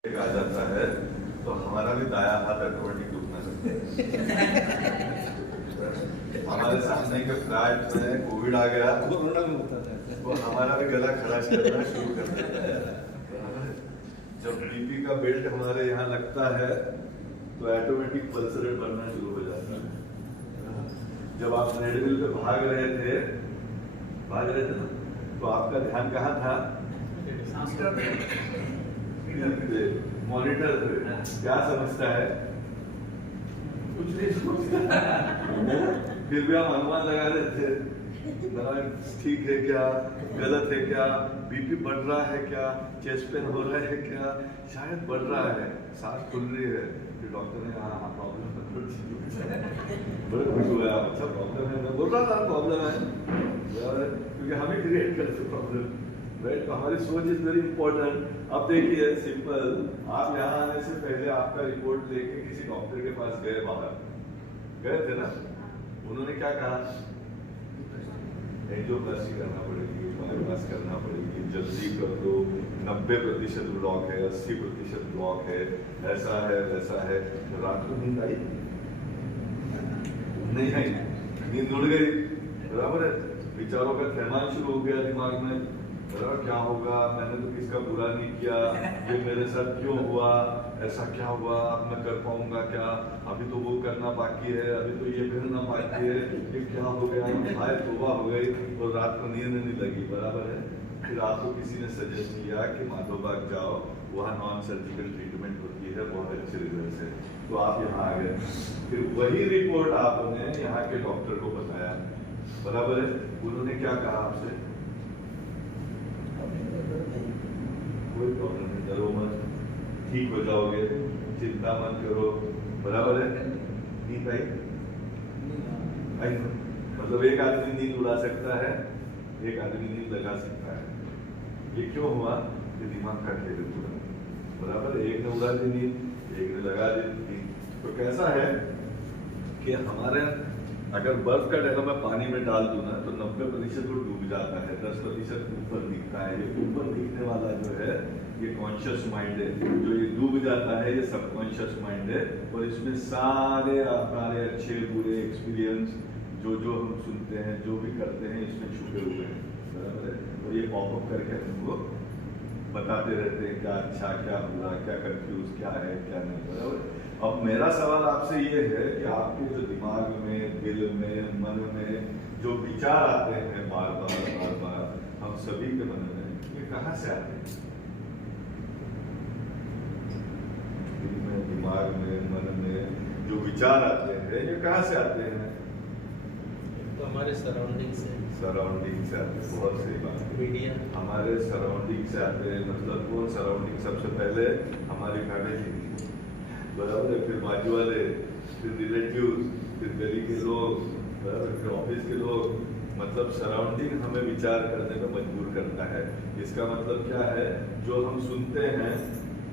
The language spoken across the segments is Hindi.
आ जाता है तो हमारा भी दाया हाथ ऑटोमेटिक दुखना लगता है। हमारे सामने के फ्लैट में कोविड आ गया तो हमारा भी गला खराश करना शुरू कर देता है। जब बीपी का बेल्ट हमारे यहाँ लगता है तो ऑटोमेटिक पल्स रेट बढ़ना शुरू हो जाता है। जब आप ट्रेडमिल पे भाग रहे थे ना, तो आपका ध्यान कहाँ था? मॉनिटर क्या समझता है? कुछ नहीं समझता। फिर भी हम अनुमान लगा रहे थे, ठीक है क्या, गलत है क्या, बीपी बढ़ रहा है क्या, चेस्ट पेन हो रहा है क्या, शायद बढ़ रहा है, सांस फूल रही है। फिर डॉक्टर ने कहा हाँ प्रॉब्लम है। बड़े खुश हुए आप, अच्छा प्रॉब्लम है। मैं बोल रहा था प्रॉब्लम है क्योंकि हम ही क्रिएट करते प्रॉब्लम, राइट? तो हमारी सोच इज वेरी इंपॉर्टेंट। अब देखिए सिंपल, आप यहाँ आने से पहले आपका रिपोर्ट लेके किसी डॉक्टर के पास गए, बाहर गए थे ना, उन्होंने क्या कहा? एंजियोप्लास्टी करना पड़ेगी, बाईपास करना पड़ेगी, जल्दी कर दो, 90% ब्लॉक है, 80% ब्लॉक है, ऐसा है वैसा है। रात को नींद आई नहीं आई? नींद उड़ गई, बराबर है। विचारों का थैमान शुरू हो गया दिमाग में, क्या होगा, मैंने तो किसका बुरा नहीं किया, ये मेरे साथ क्यों हुआ, ऐसा क्या हुआ, अब मैं कर पाऊंगा क्या, अभी तो वो करना बाकी है, अभी तो ये करना बाकी है, ये क्या हो गया, हाय तौबा हो गई। और रात को नींद नहीं लगी, बराबर है। फिर आपको किसी ने सजेस्ट किया कि माधोबाग जाओ, वहाँ नॉन सर्जिकल ट्रीटमेंट होती है, बहुत अच्छे रिजल्ट है, तो आप यहाँ आ गए। फिर वही रिपोर्ट आपने यहाँ के डॉक्टर को बताया, बराबर है। उन्होंने क्या कहा आपसे? कोई प्रॉब्लम नहीं, डरो मत, ठीक हो जाओगे, चिंता मत करो, बराबर है। नींद आई? मतलब एक आदमी नींद उड़ा सकता है, एक आदमी नींद लगा सकता है। ये क्यों हुआ? कि दिमाग का खेल पूरा, बराबर। एक ने उड़ा दी नींद, एक ने लगा दी नींद। तो कैसा है कि हमारे अगर बर्फ का ढेला मैं पानी में डाल दूं ना तो 90% वो डूब जाता है, 10% ऊपर दिखता है। ये ऊपर दिखने वाला जो है ये कॉन्शियस माइंड है, जो ये डूब जाता है ये सबकॉन्शियस माइंड है। और इसमें सारे हमारे अच्छे बुरे एक्सपीरियंस जो हम सुनते हैं, जो भी करते हैं, इसमें छुपे हुए हैं, बराबर है। और ये पॉपअप करके हमको बताते रहते हैं क्या अच्छा क्या बुरा, क्या कंफ्यूज क्या है क्या नहीं, बराबर। अब मेरा सवाल आपसे ये है कि आपके जो दिमाग में, दिल में, मन में जो विचार आते हैं बार बार हम सभी के मन में, ये कहाँ से आते हैं? दिल में, दिमाग में, मन में जो विचार आते हैं ये कहाँ से आते हैं? तो हमारे सराउंडिंग से आते हैं। बहुत सही बात है, मीडिया हमारे सराउंडिंग से आते हैं। मतलब कौन सराउंडिंग? सबसे पहले हमारी फैमिली, बराबर है, फिर बाजू वाले, फिर रिलेटिव, फिर गली के लोग, बराबर, फिर ऑफिस के लोग। मतलब सराउंडिंग हमें विचार करने में मजबूर करता है। इसका मतलब क्या है? जो हम सुनते हैं,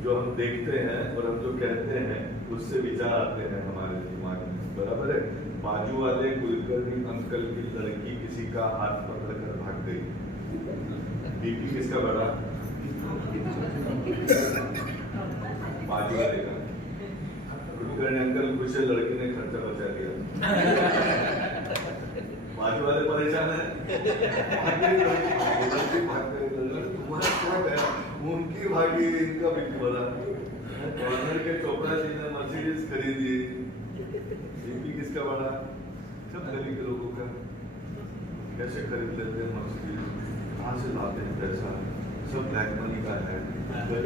जो हम देखते हैं और हम जो कहते हैं, उससे विचार आते हैं हमारे दिमाग में, बराबर है। बाजू वाले कुलकर्णी अंकल की लड़की किसी का हाथ पकड़ कर भाग गई, बीपी किसका बढ़ा? बाजू वाले का। कुलकर्णी अंकल खुश है, लड़की ने खर्चा बचा लिया। बाजू वाले परेशान है, तुम्हारा क्या गया, उनकी भागी, इनका बीपी बढ़ा। कॉर्नर के चोपड़ा जी ने मर्सिडीज खरीदी, बीपी किसका बढ़ा? सब गली के लोगों का। कैसे खरीद लेते हैं मर्सिडीज, कहाँ से लाते हैं पैसा? सब ब्लैक मनी का है,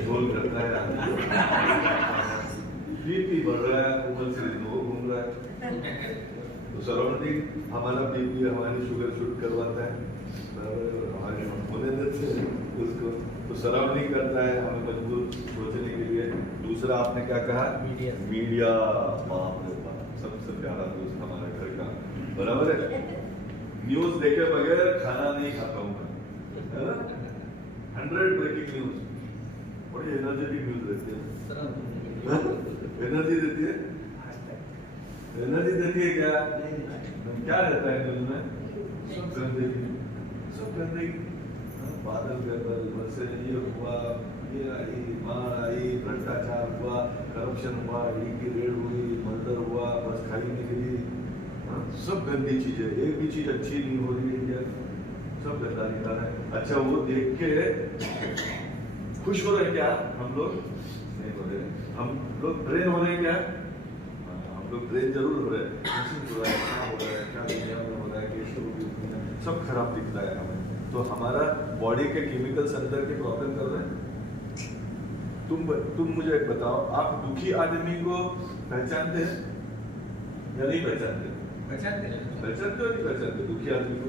झोल करता है, बीपी बढ़ रहा है, ऊपर से वो घूम रहा है। तो सराउंडिंग हमारा बीपी, हमारी शुगर शूट करवाता है, बराबर, हमारे हम होने देते हैं उसको, तो सराउंडिंग करता है हमें मजबूर सोचने के लिए। दूसरा आपने क्या कहा? मीडिया, बाप रे बाप, सबसे प्यारा दोस्त हमारे घर का, बराबर है। न्यूज देखे बगैर खाना नहीं खाता हूँ मैं, 100 ब्रेकिंग न्यूज, बड़ी एनर्जेटिक न्यूज रहती है, एनर्जी देती है, एनर्जी देती है। क्या रहता है न्यूज में? सब गंदगी, सब गंदगी, बादल गर्दल, वर्षे ये हुआ, ये आई, मार आई, भ्रष्टाचार करप्शन हुआ, ई की रेड हुई, मर्डर हुआ, बस खाई निकली, हाँ, सब गंदी चीजें, एक भी चीज अच्छी नहीं हो रही है इंडिया में, सब गंदा निकल रहा है। अच्छा वो देख के खुश हो रहे हैं क्या हम लोग? नहीं हो रहे। हम लोग ड्रेन हो रहे हैं क्या? हम लोग ड्रेन जरूर हो रहे हैं। हो रहा है, क्या हो रहा है, क्या दुनिया में हो रहा है, कैसे हो रही है, सब खराब दिखता है हमें। तो हमारा बॉडी के केमिकल्स अंदर के प्रॉब्लम कर रहे हैं। तुम मुझे एक बताओ, आप दुखी आदमी को पहचानते हैं या नहीं पहचानते? पहचानते हैं। पहचानते हो नहीं पहचानते दुखी आदमी को?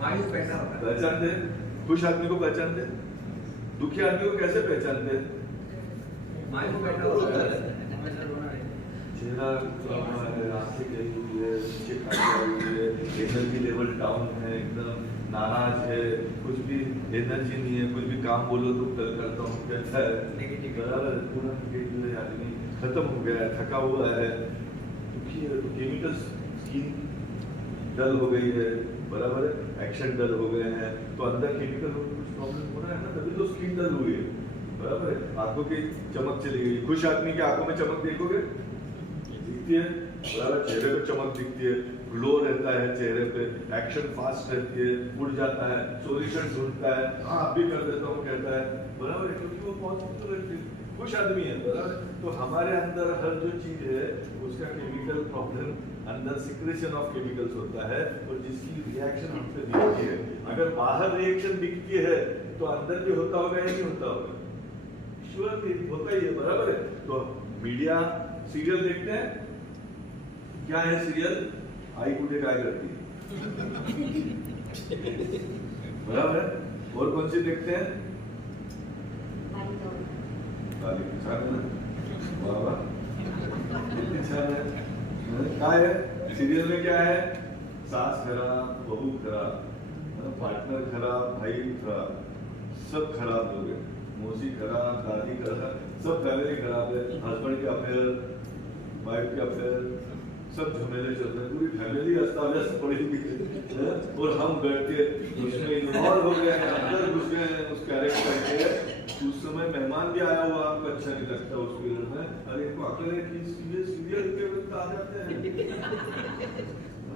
मायूस पैसा होता है। पहचानते हैं। खुश आदमी को पहचानते हैं। दुखी आदमी को कैसे पहचानते हैं? मायूस पैसा होता है। चेहरा खुला हुआ है, आंखें गई हुई है, नीचे खाई हुई है, एनर्जी लेवल डाउन है, एकदम नाराज है, कुछ भी एनर्जी नहीं है, कुछ भी काम बोलो तो कल करता हूँ कहता है, नेगेटिव बराबर है, पूरा नेगेटिव आदमी खत्म हो गया है, थका हुआ है, दुखी है, तो केमिकल स्किन डल हो गई है, बराबर है, एक्शन डल हो गए हैं, तो अंदर केमिकल कुछ प्रॉब्लम हो रहा है ना, तभी तो स्किन डल हुई है, बराबर है, आंखों की चमक चली गई। खुश आदमी की आंखों में चमक देखोगे, दिखती है, बराबर, चेहरे पे चमक दिखती है, ग्लो रहता है चेहरे पे, एक्शन फास्ट रहती है, उड़ जाता है, सॉल्यूशन ढूंढता है, हाँ आप भी कर देता हूँ कहता है, बराबर है, क्योंकि वो बहुत खुश आदमी है, बराबर। तो हमारे अंदर हर जो चीज है उसका केमिकल प्रॉब्लम अंदर सिक्रेशन ऑफ केमिकल्स होता है, और जिसकी रिएक्शन हमसे दिखती है। अगर बाहर रिएक्शन दिखती है तो अंदर भी होता होगा या नहीं होता होगा? श्योर होता ही है, बराबर है। तो मीडिया सीरियल देखते हैं, क्या है सीरियल? आई कुटे काय करती है, बराबर है। और कौन सी देखते हैं? काली छान है ना, वाह वाह, कितनी छान है। क्या है सीरियल में? क्या है? सास खराब, बहू खराब, पार्टनर खराब, भाई खराब, सब खराब लोग हैं, मौसी खराब, दादी खराब, सब फैमिली खराब है, हस्बैंड के अफेयर, वाइफ के अफेयर, सब झमेले चल रहे हैं, पूरी फैमिली अस्ताव्यस्त पड़ी हुई है, और हम बैठ के उसमें इन्वॉल्व हो गए हैं, अंदर घुस गए हैं उस कैरेक्टर के। उस समय मेहमान भी आया हुआ, आपको अच्छा नहीं लगता उस पीरियड में, अरे इनको अकल है कि ये सीरियल के वक्त आ जाते हैं,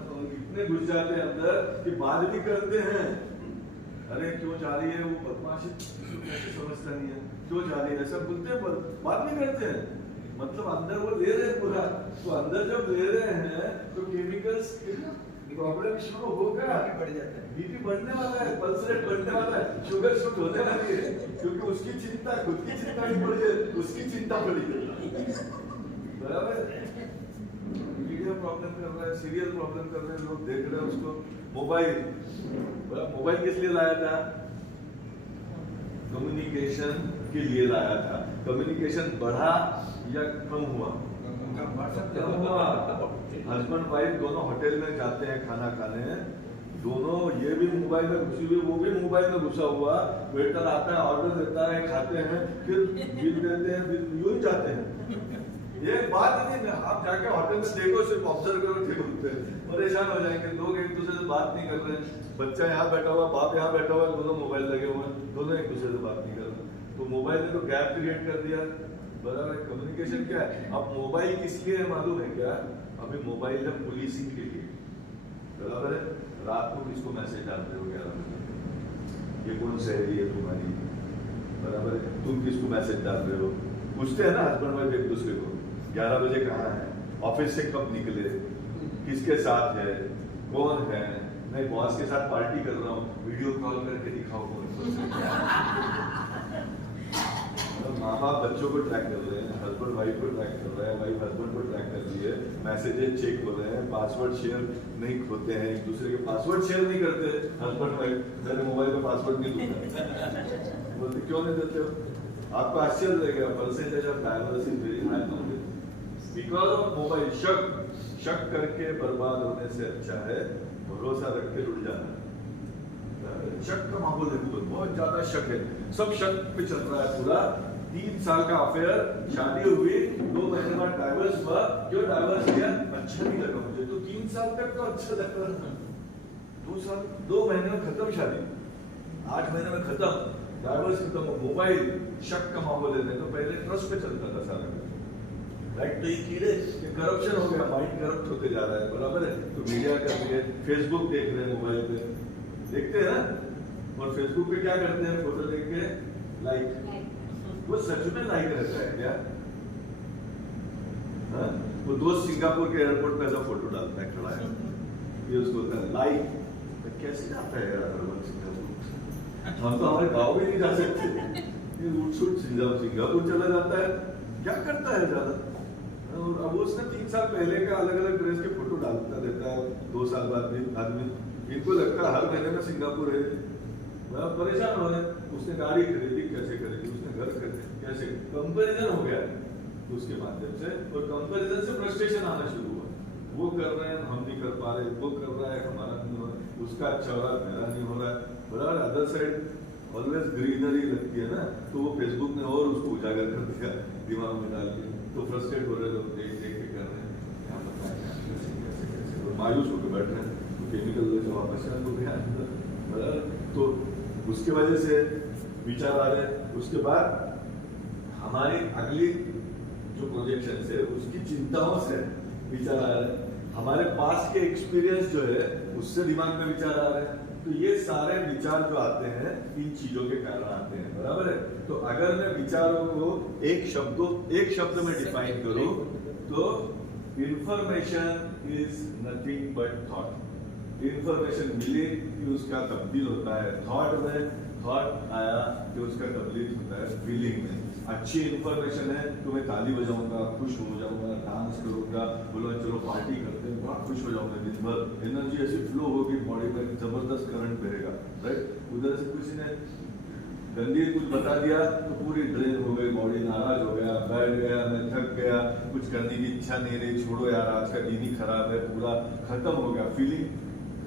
और इतने घुस जाते हैं अंदर कि बात भी करते हैं, अरे क्यों जा रही है वो बदमाशी, कैसे समझता नहीं है, क्यों जा रही है, सब बोलते हैं, बात भी करते हैं, मतलब अंदर वो ले रहे हैं पूरा। तो अंदर जब ले रहे हैं तो केमिकल्स प्रॉब्लम शुरू होगा, बढ़ जाता है, बीपी बढ़ने वाला है, पल्स रेट बढ़ने वाला है, शुगर शूट होने वाली है, क्योंकि उसकी चिंता, खुद की चिंता नहीं पड़ी है, उसकी चिंता पड़ी है, बराबर। मीडिया प्रॉब्लम कर रहा है, सीरियल प्रॉब्लम कर रहे हैं, लोग देख रहे हैं उसको। मोबाइल किस लिए लाया था? कम्युनिकेशन के लिए लाया था। कम्युनिकेशन बढ़ा या कम हुआ? कम हुआ। हस्बैंड वाइफ दोनों होटल में जाते हैं खाना खाने, दोनों, ये भी मोबाइल में घुसी हुई, वो भी मोबाइल में घुसा हुआ, वेटर आता है, ऑर्डर देता है, खाते हैं, फिर बिल देते हैं, फिर यूं ही जाते हैं। ये बात नहीं, आप जाके होटल में देखो, सिर्फ ऑब्जर्व करो, ठीक होते हैं, परेशान हो जाएंगे लोग, एक दूसरे से बात नहीं कर रहे हैं, बच्चा यहाँ बैठा हुआ, बाप यहाँ बैठा हुआ, दोनों मोबाइल लगे हुए हैं, दोनों एक दूसरे से बात नहीं कर रहे। तो मोबाइल ने तो गैप क्रिएट कर दिया, बराबर। कम्युनिकेशन क्या है? अब मोबाइल किस लिए है मालूम है क्या? अभी मोबाइल है पुलिसिंग के लिए, बराबर है। रात को किसको मैसेज डालते हो 11 बजे, ये कौन सहेली है तुम्हारी, बराबर है, तुम किसको मैसेज डाल रहे हो, पूछते हैं ना हस्बैंड वाइफ एक दूसरे को, 11 बजे कहाँ है, ऑफिस से कब निकले, किसके साथ है, कौन है, मैं बॉस के साथ पार्टी कर रहा हूँ, वीडियो कॉल करके दिखाओ कौन। माँ बाप बच्चों को ट्रैक कर रहे हैं, हस्बैंड वाइफ को ट्रैक कर रहा है, वाइफ हस्बैंड को ट्रैक कर रही है, मैसेजेस चेक हो रहे हैं, पासवर्ड शेयर नहीं होते हैं, एक दूसरे के पासवर्ड शेयर नहीं करते हस्बैंड वाइफ, मेरे मोबाइल में पासवर्ड नहीं दूंगा, बोलते क्यों नहीं देते हो? आपको आश्चर्य लगेगा, percentage of divorce is very high nowadays because of mobile. शक करके बर्बाद होने से अच्छा है भरोसा रख के रुक जाना। शक का माहौल है, बहुत ज्यादा शक है, सब शक पे चल रहा है पूरा। 3 साल का अफेयर, शादी हुई, 2 महीने बाद डाइवोर्स हुआ, क्यों डाइवोर्स किया? अच्छा नहीं लगा मुझे, तो 3 साल तक तो अच्छा लगा, 2 महीने में खत्म शादी, 8 महीने में खत्म, डाइवोर्स खत्म। मोबाइल शक का माहौल है, तो पहले ट्रस्ट पे चलता था सारा, राइट। तो ये कीड़े करप्शन हो गया, माइंड करप्ट होते जा रहा है, बराबर है। तो मीडिया कर रही है, फेसबुक देख रहे हैं, मोबाइल पे देखते हैं ना, और फेसबुक पे क्या करते हैं, फोटो देख के लाइक, वो सच में लाइक रहता है क्या? हाँ? वो दोस्त सिंगापुर के एयरपोर्ट पे ऐसा फोटो डालता है, खड़ा है, ये उसको होता है लाइक। तो कैसे जाता है यार सिंगापुर? हम तो हमारे गाँव भी नहीं जा सकते, ये उठ सिंगापुर चला जाता है, क्या करता है ज्यादा? और अब उसने 3 साल पहले का अलग अलग ड्रेस के फोटो डालता रहता है, 2 साल बाद भी आदमी, इनको लगता है हर महीने में सिंगापुर है, परेशान हो रहे हैं। उसने गाड़ी खरीदी, कैसे खरीदी, उसने घर खरीदी, कैसे, कंपैरिजन हो गया उसके माध्यम से, और कंपैरिजन से फ्रस्ट्रेशन आना शुरू हुआ। वो कर रहे हैं, हम नहीं कर पा रहे, वो कर रहा है, हमारा नहीं हो रहा, उसका अच्छा हो रहा है, मेरा नहीं हो रहा है, बराबर। अदर साइड ऑलवेज ग्रीनरी लगती है ना, तो वो फेसबुक ने और उसको उजागर कर दिया दिमाग में डाल के, तो फ्रस्ट्रेट हो रहे लोग, देख देख के कर रहे हैं, क्या पता है कैसे कैसे कैसे, और मायूस होकर बैठ रहे हैं, तो केमिकल लेकर वापस हो गया अंदर, बराबर। तो उसके वजह से विचार आ रहे हैं। उसके बाद हमारी अगली जो प्रोजेक्शन है उसकी चिंताओं से विचार आ रहे हैं, हमारे पास के एक्सपीरियंस जो है उससे दिमाग में विचार आ रहे हैं। तो ये सारे विचार जो आते हैं इन चीजों के कारण आते हैं, बराबर है। तो अगर मैं विचारों को एक शब्द में डिफाइन करूं तो information is nothing but thought. Information मिली कि उसका तब्दील होता है थॉट में, थॉट आया कि उसका तब्दील होता है फीलिंग में। अच्छी इंफॉर्मेशन है तो मैं ताली बजाऊंगा, खुश हो जाऊंगा, डांस करूंगा, बोलो चलो पार्टी करते हैं, बहुत खुश हो जाऊंगा, दिन भर एनर्जी ऐसी फ्लो होगी बॉडी में, जबरदस्त करंट बहेगा, राइट। उधर से किसी ने गंदी कुछ बता दिया तो पूरी ड्रेन हो गई, बॉडी नाराज हो गया, बैठ गया, मैं थक गया, कुछ करने की इच्छा नहीं रही, छोड़ो यार आज का दिन ही खराब है, पूरा खत्म हो गया, फीलिंग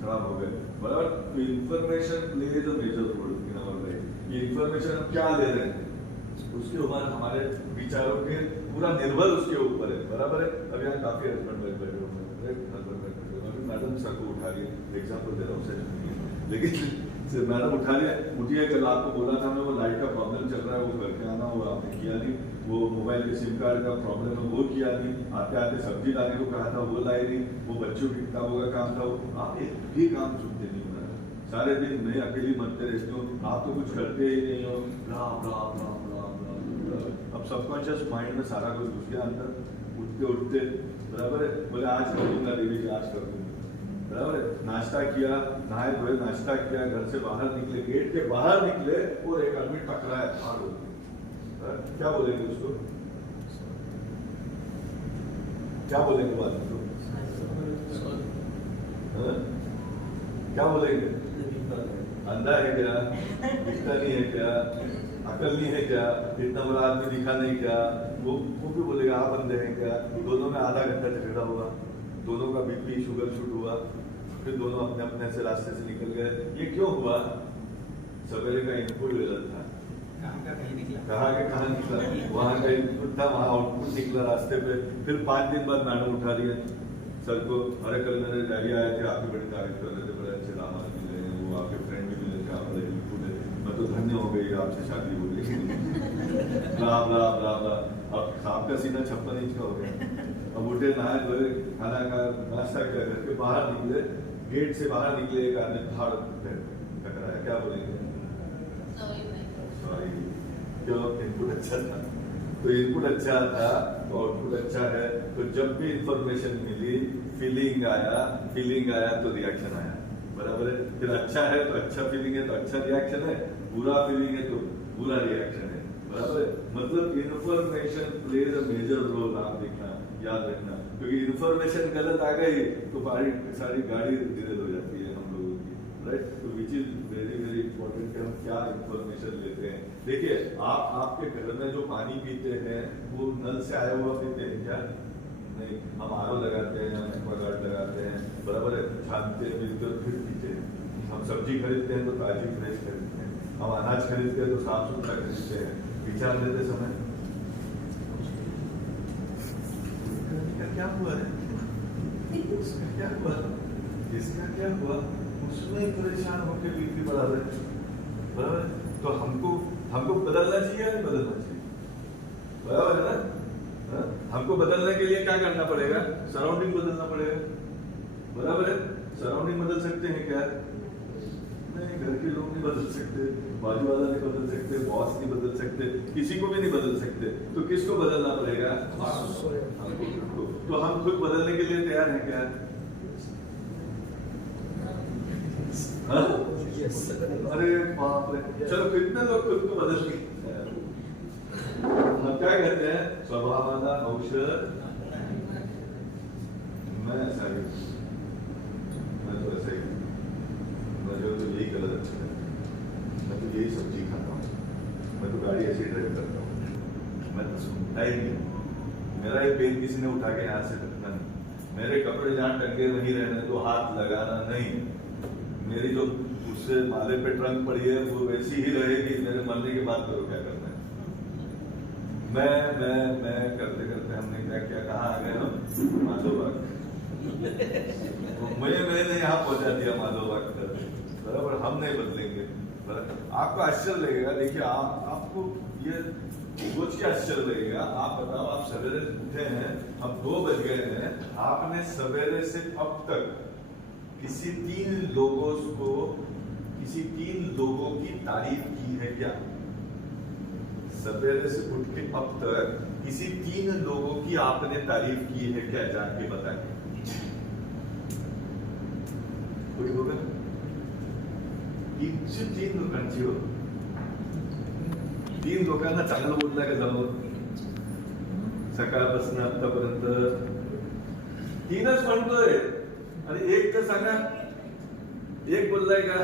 खराब हो गए, बराबर। तो information plays a major role in our life. ये इंफॉर्मेशन हम क्या ले रहे हैं उसके ऊपर हमारे विचारों के पूरा निर्भर उसके ऊपर है, बराबर है। अब यहाँ काफी हस्बैंड वाइफ बैठे हुए हैं, अभी मैडम सर को उठा रही है, एग्जाम्पल दे रहा हूँ सच, लेकिन मैडम उठा रही है, उठिए, कल आपको बोला था मैं वो लाइट का प्रॉब्लम चल रहा है, वो करके आना, वो आपने किया नहीं, वो मोबाइल के सिम कार्ड का प्रॉब्लम है वो किया नहीं, आते आते सब्जी लाने को कहा था वो लाई नहीं, वो बच्चों की किताबों का काम था, वो आप एक भी काम चुनते नहीं हो रहा, सारे दिन मैं अकेली मरते रहती हूँ, आप तो कुछ करते ही नहीं हो, ब्ला ब्ला ब्ला ब्ला ब्ला। अब सबकॉन्शियस माइंड में सारा कुछ घुस गया अंदर, उठते उठते, बराबर है, बोले आज कर दूंगा रिवीज, आज कर दूंगा, बराबर है। नाश्ता किया, नहाए धोए, नाश्ता किया, घर से बाहर निकले, गेट के बाहर निकले और एक आदमी टकराया, भाग, क्या बोलेंगे उसको, क्या बोलेंगे बात को, क्या बोलेंगे, अंधा है क्या, दिखता नहीं है क्या, अकल नहीं है क्या, इतना बड़ा आदमी दिखा नहीं क्या, वो भी बोलेगा आप अंधे हैं क्या। दोनों में आधा घंटा झगड़ा हुआ, दोनों का बीपी शुगर शूट हुआ, फिर दोनों अपने अपने से रास्ते से निकल गए। ये क्यों हुआ? सवेरे का इनपुट गलत था, कहाँ के कहाँ निकला, वहाँ का इनपुट था, वहाँ आउटपुट निकला रास्ते पे। फिर 5 दिन बाद मैडम उठा रही है सर को, अरे कल मेरे डैडी आए थे, आपकी बड़ी तारीफ कर रहे थे, बड़े अच्छे दामाद मिले हैं, वो आपके फ्रेंड भी मिले थे, आप बड़े इनपुट है, मैं तो धन्य हो गई आपसे शादी हो गई, ब्ला ब्ला ब्ला ब्ला। अब सांप का सीना 56 इंच का हो गया। अब उठे, नहाए धोए, खाना खा, नाश्ता किया, घर के बाहर निकले, गेट से बाहर निकले, एक आदमी धाड़ टकराया, क्या बोलेंगे, सॉरी, क्यों, इनपुट अच्छा था, तो इनपुट अच्छा था तो आउटपुट अच्छा है। तो जब भी इंफॉर्मेशन मिली, फीलिंग आया तो रिएक्शन आया, बराबर है। फिर अच्छा है तो अच्छा फीलिंग है तो अच्छा रिएक्शन है, बुरा फीलिंग है तो बुरा रिएक्शन है, बराबर है। मतलब information plays a major role, आप देखना, याद रखना, क्योंकि इंफॉर्मेशन गलत आ गई तो सारी गाड़ी डिरेल हो जाती है हम लोगों की, राइट। तो which is very very important कि हम क्या इंफॉर्मेशन लेते हैं। देखिए, आप आपके घर में जो पानी पीते हैं वो नल से आया हुआ पीते हैं क्या? नहीं, हम आरओ लगाते हैं, हम एक्वागार्ड लगाते हैं, बराबर है, छानते हैं, पीते हैं, फिर पीते हैं। हम सब्जी खरीदते हैं तो ताजी फ्रेश खरीदते हैं, हम अनाज खरीदते हैं तो साफ सुथरा खरीदते हैं। विचार लेते समय क्या हुआ है, इसका क्या हुआ, इसका क्या हुआ, उसमें परेशान होकर बीपी बढ़ा रहे, बराबर। तो हमको बदलना चाहिए या नहीं बदलना चाहिए, बराबर है ना? हमको बदलने के लिए क्या करना पड़ेगा? सराउंडिंग बदलना पड़ेगा, बराबर है? सराउंडिंग बदल सकते हैं क्या? नहीं, घर के लोग नहीं बदल सकते, बाजू वाला नहीं बदल सकते, बॉस नहीं बदल सकते, किसी को भी नहीं बदल सकते। तो किसको बदलना पड़ेगा? हमको खुद को। तो हम खुद बदलने के लिए तैयार हैं क्या? हाँ? अरे बाप रे, चलो कितने लोग खुद को बदल के हम क्या कहते हैं? स्वभावाला औषध। मैं ऐसा ही, मैं तो ऐसा ही, मुझे तो यही कलर अच्छा है, मैं तो यही सब्जी खाता हूँ, मैं तो गाड़ी ऐसे ड्राइव करता हूँ, मैं तो सुनता ही नहीं। मेरा ये पेन किसी ने उठा के यहाँ से रखना नहीं, मेरे कपड़े जहाँ टंगे वहीं रहने दो, हाथ लगाना नहीं। मेरी जो उससे माले पे ट्रंक पड़ी है वो वैसी ही रहेगी, मेरे मरने के बाद करो क्या करना है। मैं करते करते हमने क्या क्या कहा आ गए हम माधोबाग। मैंने यहाँ पहुंचा दिया माधोबाग तक, बराबर। हम नहीं बदलेंगे, बराबर। आपको आश्चर्य लगेगा, देखिए आपको ये सोच के आश्चर्य लगेगा। आप बताओ, आप सवेरे उठे हैं, अब 2 बज गए हैं, आपने सवेरे से अब तक किसी 3 लोगों की तारीफ की है क्या? सवेरे से उठ के अब तक किसी 3 लोगों की आपने तारीफ की है क्या? जान के बताएं, कोई होगा? 3 लोकांची हो, 3 लोकांना चांगलं बोलता का जाऊन सकाळपासून आतापर्यंत 3च म्हणतोय, आणि 1 तर सांगा, 1 बोललाय का?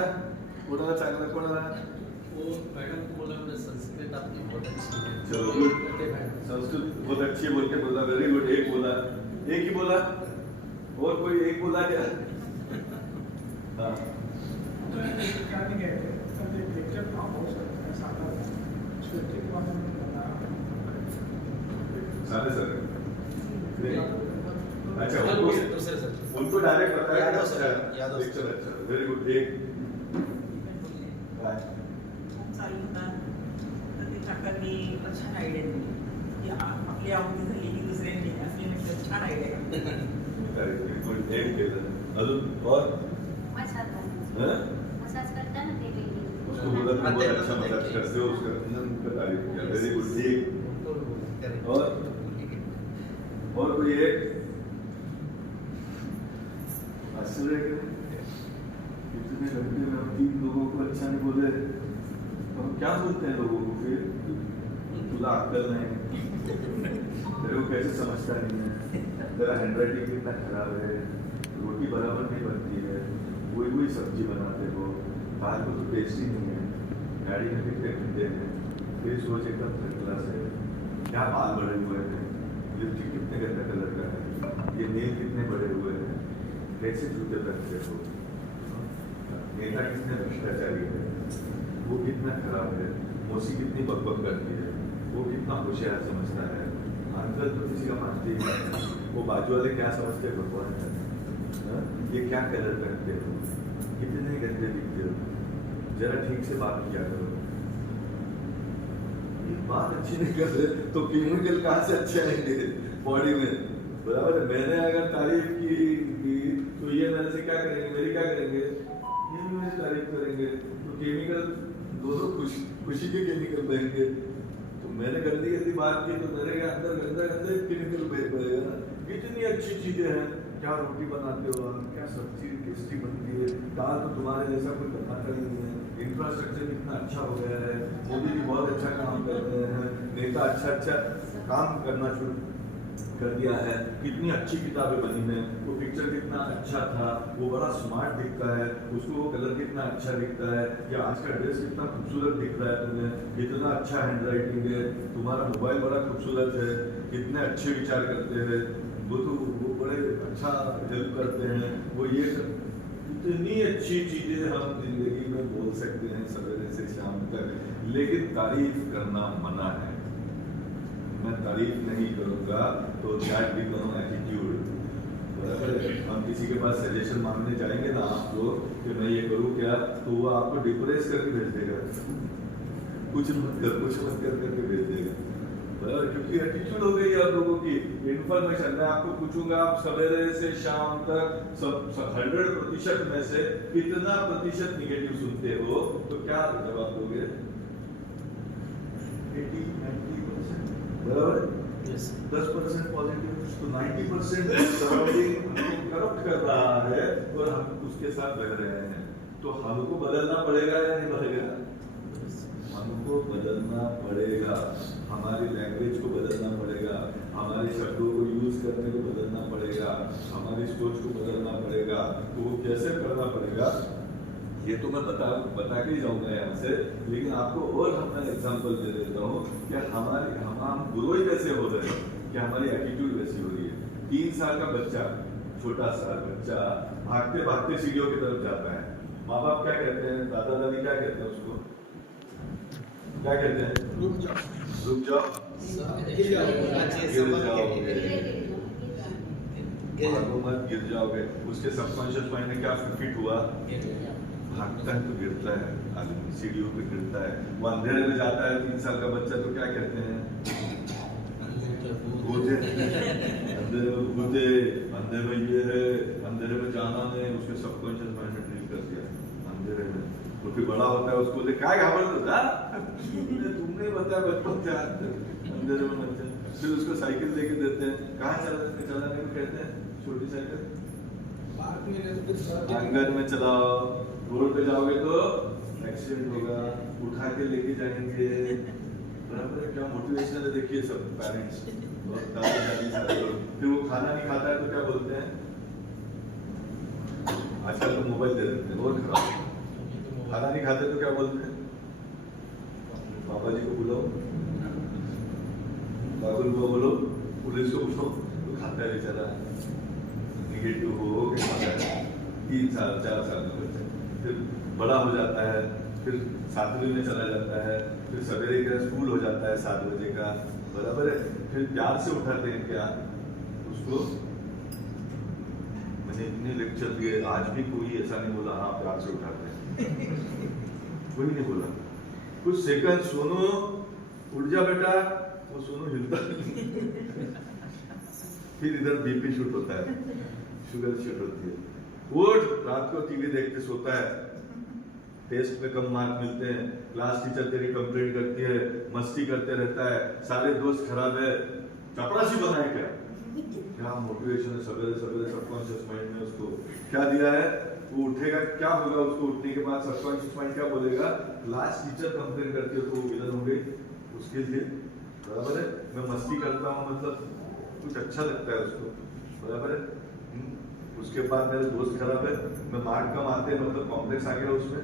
कोणाला चांगला, कोणाला? वो मैडम को बोला मैंने संस्कृत आपकी बहुत अच्छी है। चलो गुड, संस्कृत बहुत अच्छी है बोल के बोला, वेरी गुड। 1 बोला, 1 ही बोला, और कोई 1 बोला क्या? हाँ सारे सर अच्छा, उनको डायरेक्ट बताया यादव सर, यादव सर। अच्छा अच्छा, वेरी गुड। 1 चालू होता तर ते काकांनी छान आयडिया दिली की आपली आवडी झाली की दुसऱ्यांनी असली म्हणजे छान आयडिया. बिल्कुल 1 केलं अजून और मसाज करता ना ते वेगळी. उसको बोला तुम बहुत अच्छा मसाज करते हो, उसका उनका तारीफ किया, वेरी गुड। 1 और कोई 1 आश्चर्य है कितने लड़के में 3 लोगों को अच्छा नहीं बोले, तो हम क्या बोलते हैं लोगों को? फिर तुला अक्कल नहीं, तेरे को कैसे समझता नहीं है, तेरा हैंडराइटिंग कितना खराब है, रोटी बराबर नहीं बनती है, वही सब्जी बनाते हो, बाहर को तो टेस्ट ही नहीं है, गाड़ी में कितने घंटे हैं, फिर सोच एकदम थर्ड क्लास है, क्या बाल बड़े हुए हैं, लिपस्टिक कितने गंदा कलर का है, ये नेल कितने बड़े हुए हैं, कैसे जूते पहनते हो, नेता कितने भ्रष्टाचारी है, वो कितना खराब है, मौसी कितनी बकबक करती है, वो कितना होशियार समझता है, अंकल तो किसी का मानते ही नहीं, वो बाजू वाले क्या समझते हैं भगवान है, ये क्या कलर पहनते हो, कितने गंदे दिखते हो, जरा ठीक से बात किया करो। ये बात अच्छी नहीं कर रहे तो केमिकल कहाँ से अच्छे आएंगे बॉडी में, बराबर है। मैंने अगर तारीफ की तो ये मेरे से क्या करेंगे, मेरी क्या करेंगे, ये भी मेरी तारीफ करेंगे, तो केमिकल दोनों खुशी के केमिकल बहेंगे। तो मैंने गंदी बात की तो मेरे अंदर गंदा केमिकल बहेगा ना। कितनी अच्छी चीजें हैं, क्या रोटी बनाते हो आप, क्या सब्जी टेस्टी बनती है, दाल तो तुम्हारे जैसा कोई बनाता नहीं है, इंफ्रास्ट्रक्चर कितना अच्छा हो गया है, मोदी जी बहुत अच्छा काम कर रहे हैं, नेता अच्छा काम करना शुरू कर दिया है, कितनी अच्छी किताबें बनी हैं, वो पिक्चर कितना अच्छा था, वो बड़ा स्मार्ट दिखता है, उसको वो कलर कितना अच्छा दिखता है, या आज का ड्रेस कितना खूबसूरत दिख रहा है तुम्हें, कितना अच्छा हैंड राइटिंग है, तुम्हारा मोबाइल बड़ा खूबसूरत है, कितने अच्छे विचार करते हैं, वो बड़े अच्छा हेल्प करते हैं, वो ये सब इतनी अच्छी चीजें हम जिंदगी में बोल सकते हैं सवेरे से शाम तक, लेकिन तारीफ करना मना है। मैं तारीफ नहीं करूंगा तो दैट बिकम एटीट्यूड, बराबर है। हम किसी के पास सजेशन मांगने जाएंगे ना आप लोग कि मैं ये करूं क्या, तो वो आपको डिप्रेस करके भेज देगा, कुछ मत कर करके भेज देगा। क्योंकि एटीट्यूड हो गई आप लोगों की। इन्फॉर्मेशन मैं आपको पूछूंगा, आप सवेरे से शाम तक 100% में से कितना प्रतिशत निगेटिव सुनते हो, तो क्या जवाब दोगे? 80-90%, बराबर। 10% पॉजिटिव, तो 90% सराउंडिंग करप्ट कर रहा है और हम उसके साथ रह रहे हैं। तो हमको बदलना पड़ेगा या नहीं बदलेगा? हमको बदलना पड़ेगा, हमारी लैंग्वेज को बदलना पड़ेगा, हमारे शब्दों को यूज करने को बदलना पड़ेगा, हमारी सोच को बदलना पड़ेगा। तो वो कैसे करना पड़ेगा ये तो मैं बता के ही जाऊंगा यहाँ से, लेकिन आपको और मैं एग्जांपल दे देता हूँ कि हम ग्रो ही कैसे हो रहे हैं कि हमारी एटीट्यूड वैसी हो रही है। 3 साल का बच्चा, छोटा सा बच्चा भागते भागते सीढ़ियों की तरफ जाता है, माँ बाप क्या कहते हैं, दादा दादी क्या कहते हैं उसको, क्या कहते हैं? रुक जाओ, गिर जाओगे। उसके सबकॉन्शियस माइंड में क्या फिट हुआ? भागता है तो गिरता है, आदमी सीढ़ियों पे गिरता है। वो अंधेरे में जाता है 3 साल का बच्चा, तो क्या कहते हैं? भूत है, अंधेरे में भूत है, अंधेरे में ये है, अंधेरे में जाना नहीं। उसके सबकॉन्शियस माइंड में ड्रिल कर दिया अंधेरे में। तो फिर बड़ा होता है, उसको क्या घाबरता था, तुमने बताया बचपन से अंधेरे में मत। फिर उसको साइकिल लेके देते हैं, कहाँ चलाने को कहते हैं? छोटी साइकिल आंगन में चलाओ, रोड पे जाओगे तो एक्सीडेंट होगा, उठा के लेके जाएंगे, बराबर है। क्या मोटिवेशनल है देखिए सब पेरेंट्स और दादा दादी सारे लोग। फिर वो खाना नहीं खाता है तो क्या बोलते हैं? आजकल तो मोबाइल दे देते हैं, और खराब। खाना नहीं खाते तो क्या बोलते हैं? पापा जी को बुलाओ, बाबुल को बोलो, पुलिस को पूछो, तो खाता है बेचारा। निगेटिव हो के खाता है 3 साल 4 साल में बच्चा, फिर बड़ा हो जाता है, फिर 7वीं में चला जाता है, फिर सवेरे का स्कूल हो जाता है 7 बजे का, बराबर है। फिर प्यार से उठाते हैं क्या उसको? मैंने इतने लेक्चर दिए, आज भी कोई ऐसा नहीं बोला हाँ प्यार से उठाते हैं, कोई नहीं बोला। कुछ सेकंड सोनू उठ जा बेटा, वो सोनू हिलता फिर इधर बीपी शूट होता है, शुगर शूट होती है। उठ, रात को टीवी देखते सोता है, टेस्ट में कम मार्क मिलते हैं, क्लास टीचर तेरी कंप्लेंट करती है, मस्ती करते रहता है, सारे दोस्त खराब है, चपरासी बना है क्या? क्या मोटिवेशन है सवेरे सवेरे सबकॉन्शियस माइंड में उसको क्या दिया है? वो उठेगा, क्या होगा उसको उठने के बाद? सबकॉन्शियस माइंड क्या बोलेगा? क्लास टीचर कंप्लेंट करती है तो वो विलन हो गई उसके लिए, बराबर है। मैं मस्ती करता हूँ मतलब कुछ अच्छा लगता है उसको, बराबर है। उसके बाद मेरे दोस्त खराब है, मैं मार्क कम आते हैं मतलब कॉम्प्लेक्स आ गया उसमें,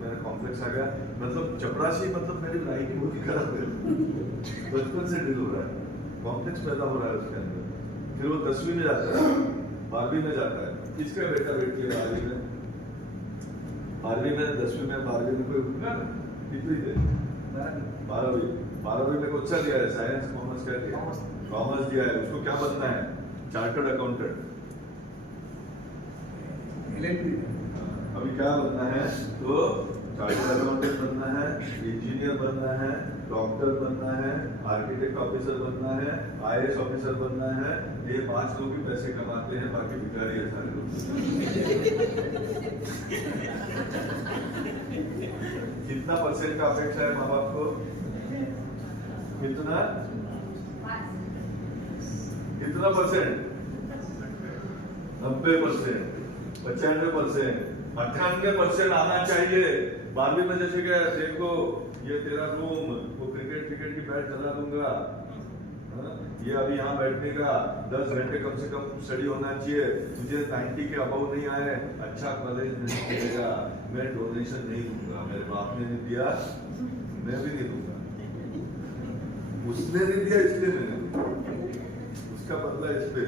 मेरा कॉम्प्लेक्स आ गया मतलब चपरासी, मतलब मेरी राइटिंग बहुत खराब है, बचपन से ड्रिल हो रहा है, कॉम्प्लेक्स पैदा हो रहा है उसके अंदर। फिर वो 10वीं में जाता है, 12वीं में जाता है, किसका बेटा बेटी है 12वीं में? 12वीं में 10वीं में 12वीं में कोई कितनी थे? 12वीं में कौन सा दिया है? साइंस कॉमर्स क्या दिया? कॉमर्स दिया है। उसको क्या बनना है? Chartered accountant. अभी क्या बनना है? तो चार्टर्ड अकाउंटेंट बनना है, इंजीनियर बनना है, डॉक्टर बनना है, आर्किटेक्ट ऑफिसर बनना है, IAS ऑफिसर बनना है। ये 5 लोग ही पैसे कमाते हैं, बाकी भिखारी है सारे लोग। कितना % का अपेक्षा है माँ बाप को? कितना %? 90%, 95%, 98% आना चाहिए। 12वीं में जैसे क्या देखो ये तेरा रूम, वो क्रिकेट की बैट चला दूंगा, ये अभी यहाँ बैठने का 10 घंटे कम से कम स्टडी होना चाहिए, तुझे 90 के अबव नहीं आए अच्छा कॉलेज नहीं मिलेगा, मैं डोनेशन नहीं दूंगा, मेरे बाप ने नहीं दिया मैं भी नहीं दूंगा, उसने नहीं दिया इसलिए मैंने, उसका बदला इस पे